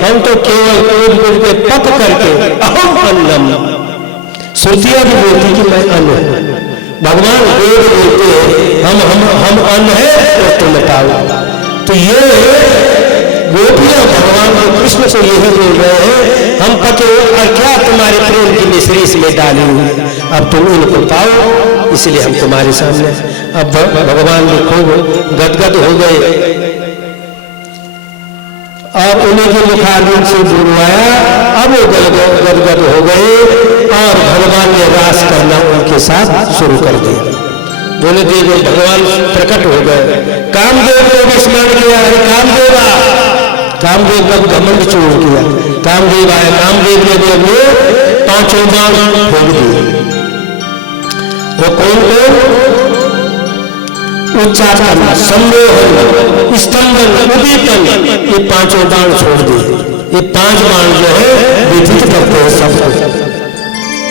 हम तो केवल कूद कूद के पक करके अहम अन्नम, श्रुतियां भी बोलती कि मैं अन्न हूं। भगवान वेद बोलते हम अन्न है और तुम पाओ। तो ये गोपियां भगवान और कृष्ण से यही बोल रहे हैं, हम पके और क्या तुम्हारे प्रेम की मिश्री इसमें डाली हुई, अब तुम इनको पाओ, इसलिए हम तुम्हारे सामने। अब भगवान ने खूब गदगद हो गए और उन्हीं के मुखारविंद से बुलवाया। अब वो गदगद हो गए और भगवान ने रास करना उनके साथ शुरू कर दिया। बोले देव भगवान प्रकट हो गए। कामदेव को भी स्मरण किया, कामदेवा, कामदेव का घमंड चूर किया। कामदेव आए, कामदेव ने भी अपने पांचों बाण फेंक दिए। वो कौन कौन? उच्चाटन, सम्मोहन, स्तंभन, उदीपन, ये पांचों बाण छोड़ दिए। ये पांच बाण जो है विदित करते हैं सबको,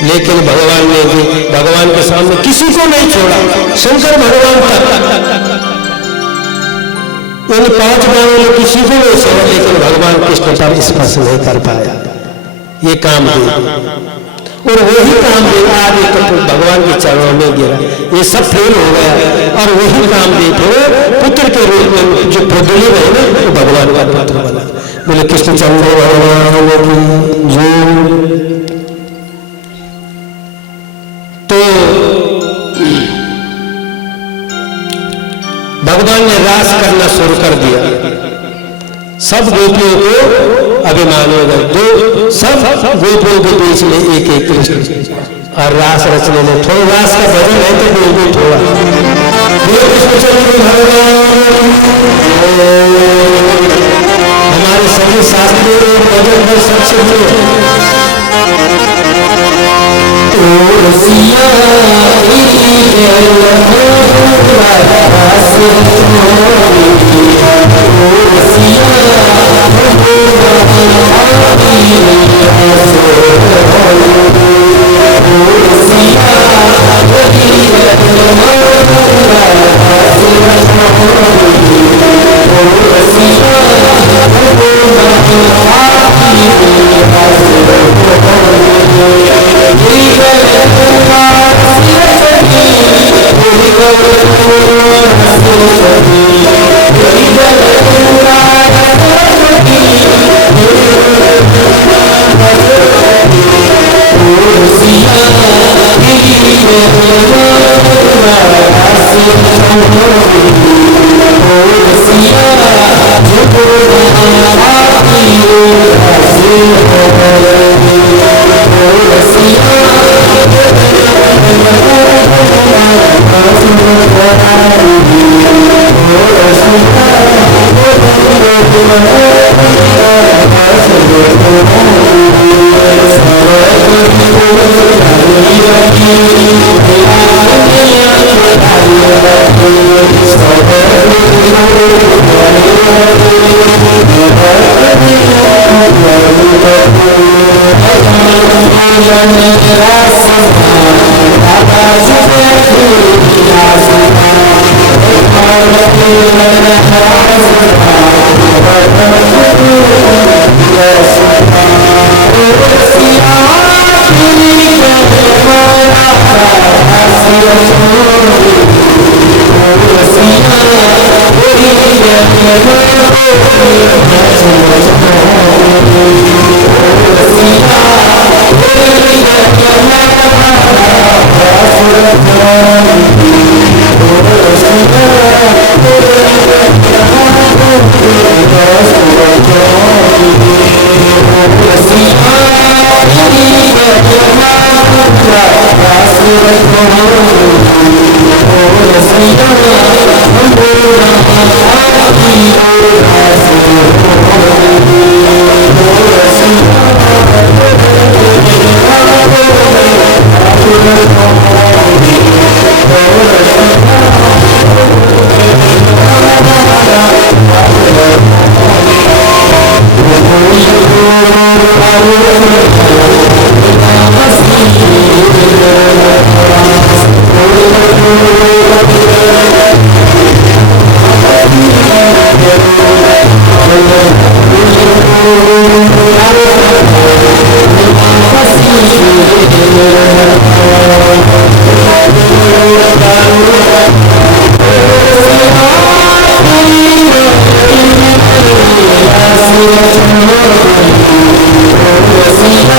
लेकिन भगवान ने भी भगवान के सामने किसी को नहीं छोड़ा। शंकर भगवान तक इन पांच बाणों ने किसी को नहीं छोड़ा, लेकिन भगवान कृष्ण पर स्पर्श नहीं कर पाया। ये काम दिया और वही काम दे आज तो भगवान के चरणों में गिरा, ये सब फेल हो गया। और वही काम दे पुत्र के रूप में जो प्रज्वलित है ना, वो भगवान का पुत्र बना। बोले कृष्णचंद्र भगवान की जय। तो भगवान ने रास करना शुरू कर दिया। सब गोपियों को अभिमान हो गए, दो सब गोपियों के बीच में एक एक कृष्ण और रास रचने में। थोड़ा रास का भजन है तो बोल दो थोड़ा। हमारे सभी शास्त्रों और भजन में सबसे Thank you.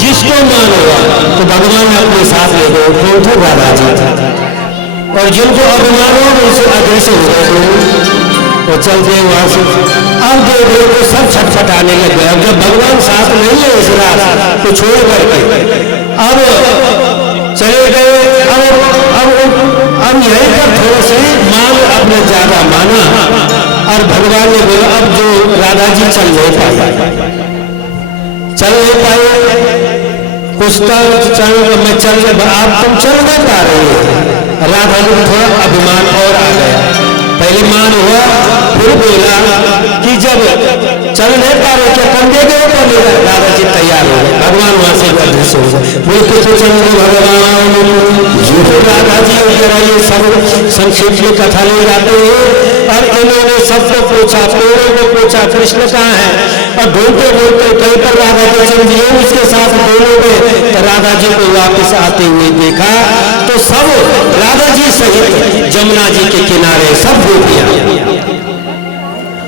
जिसको मान हुआ तो भगवान ने अपने साथ ले गए। कौन थे? राधा जी था। और जिनको अभिमान हुआ उनसे अग्रसर हो गए तो चल गए वहां से। अब देखो तो सब छटपटाने लग गए। अब जब भगवान साथ नहीं है इस रात तो छोड़ करके अब चले गए। अब यहीं पर थोड़े से मान अपने ज्यादा माना और भगवान ने बोला अब जो राधा जी चल नहीं पाए कुछ मैं चल आप तुम चल नहीं पा रहे हो। राधा जी थोड़ा अभिमान और आ गया। पहले मान हुआ फिर बोला कि जब चल नहीं पा रहे क्या कंधे के ऊपर ले गए। राधा जी तैयार हो गए। भगवान वहां से अदृश्य हो गए। बोलते तो चंद्र भगवान राधा जी जरा ये सब संक्षेप में कथा ले जाते हैं। और इन्होंने सबको पूछा, पेड़ों को पूछा कृष्ण कहाँ है। और ढूंढते ढूंढते कहीं पर राधा जी चंद्र उसके साथ बोलोगे तो राधा जी को वापस आते हुए देखा तो सब राधा जी सहित जमुना जी के किनारे सब गोपियां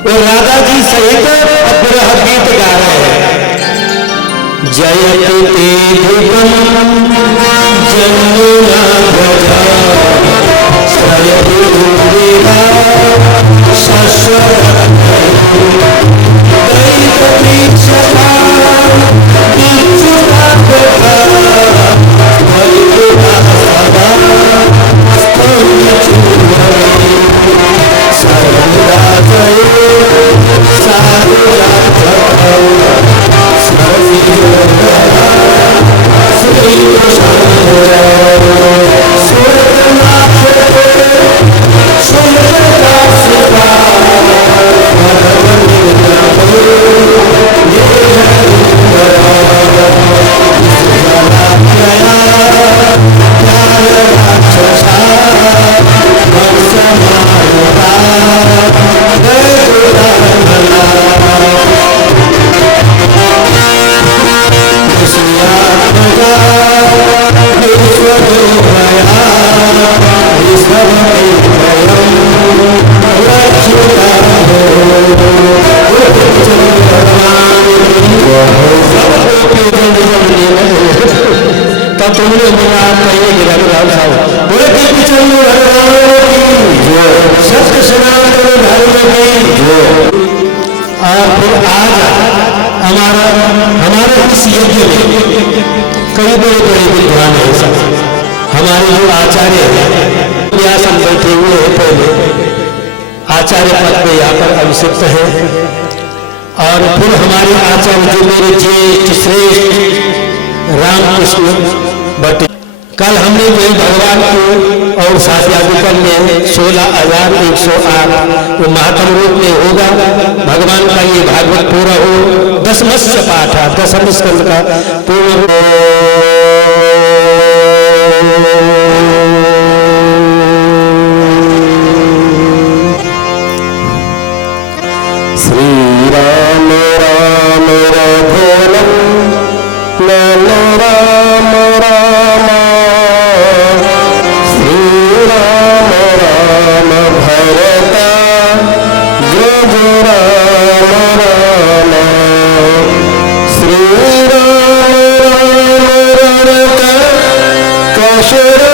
और राधा जी सहित अपना गीत गा रहे हैं। जयति तेधिकम जमुना व्रजा सयरूपेहा आचार्य पद पे यहाँ पर अभिषिक्त है। और फिर हमारे आचार्य जो मेरे ज्येष्ठ श्रेष्ठ रामकृष्ण भट्ट, कल हमने वही भगवान को और साध्यादिकल में 16,108 वो महात्म रूप में होगा। भगवान का ये भागवत पूरा हो, 10 पाठ है, 10 स्कंद का पूर्ण। Shri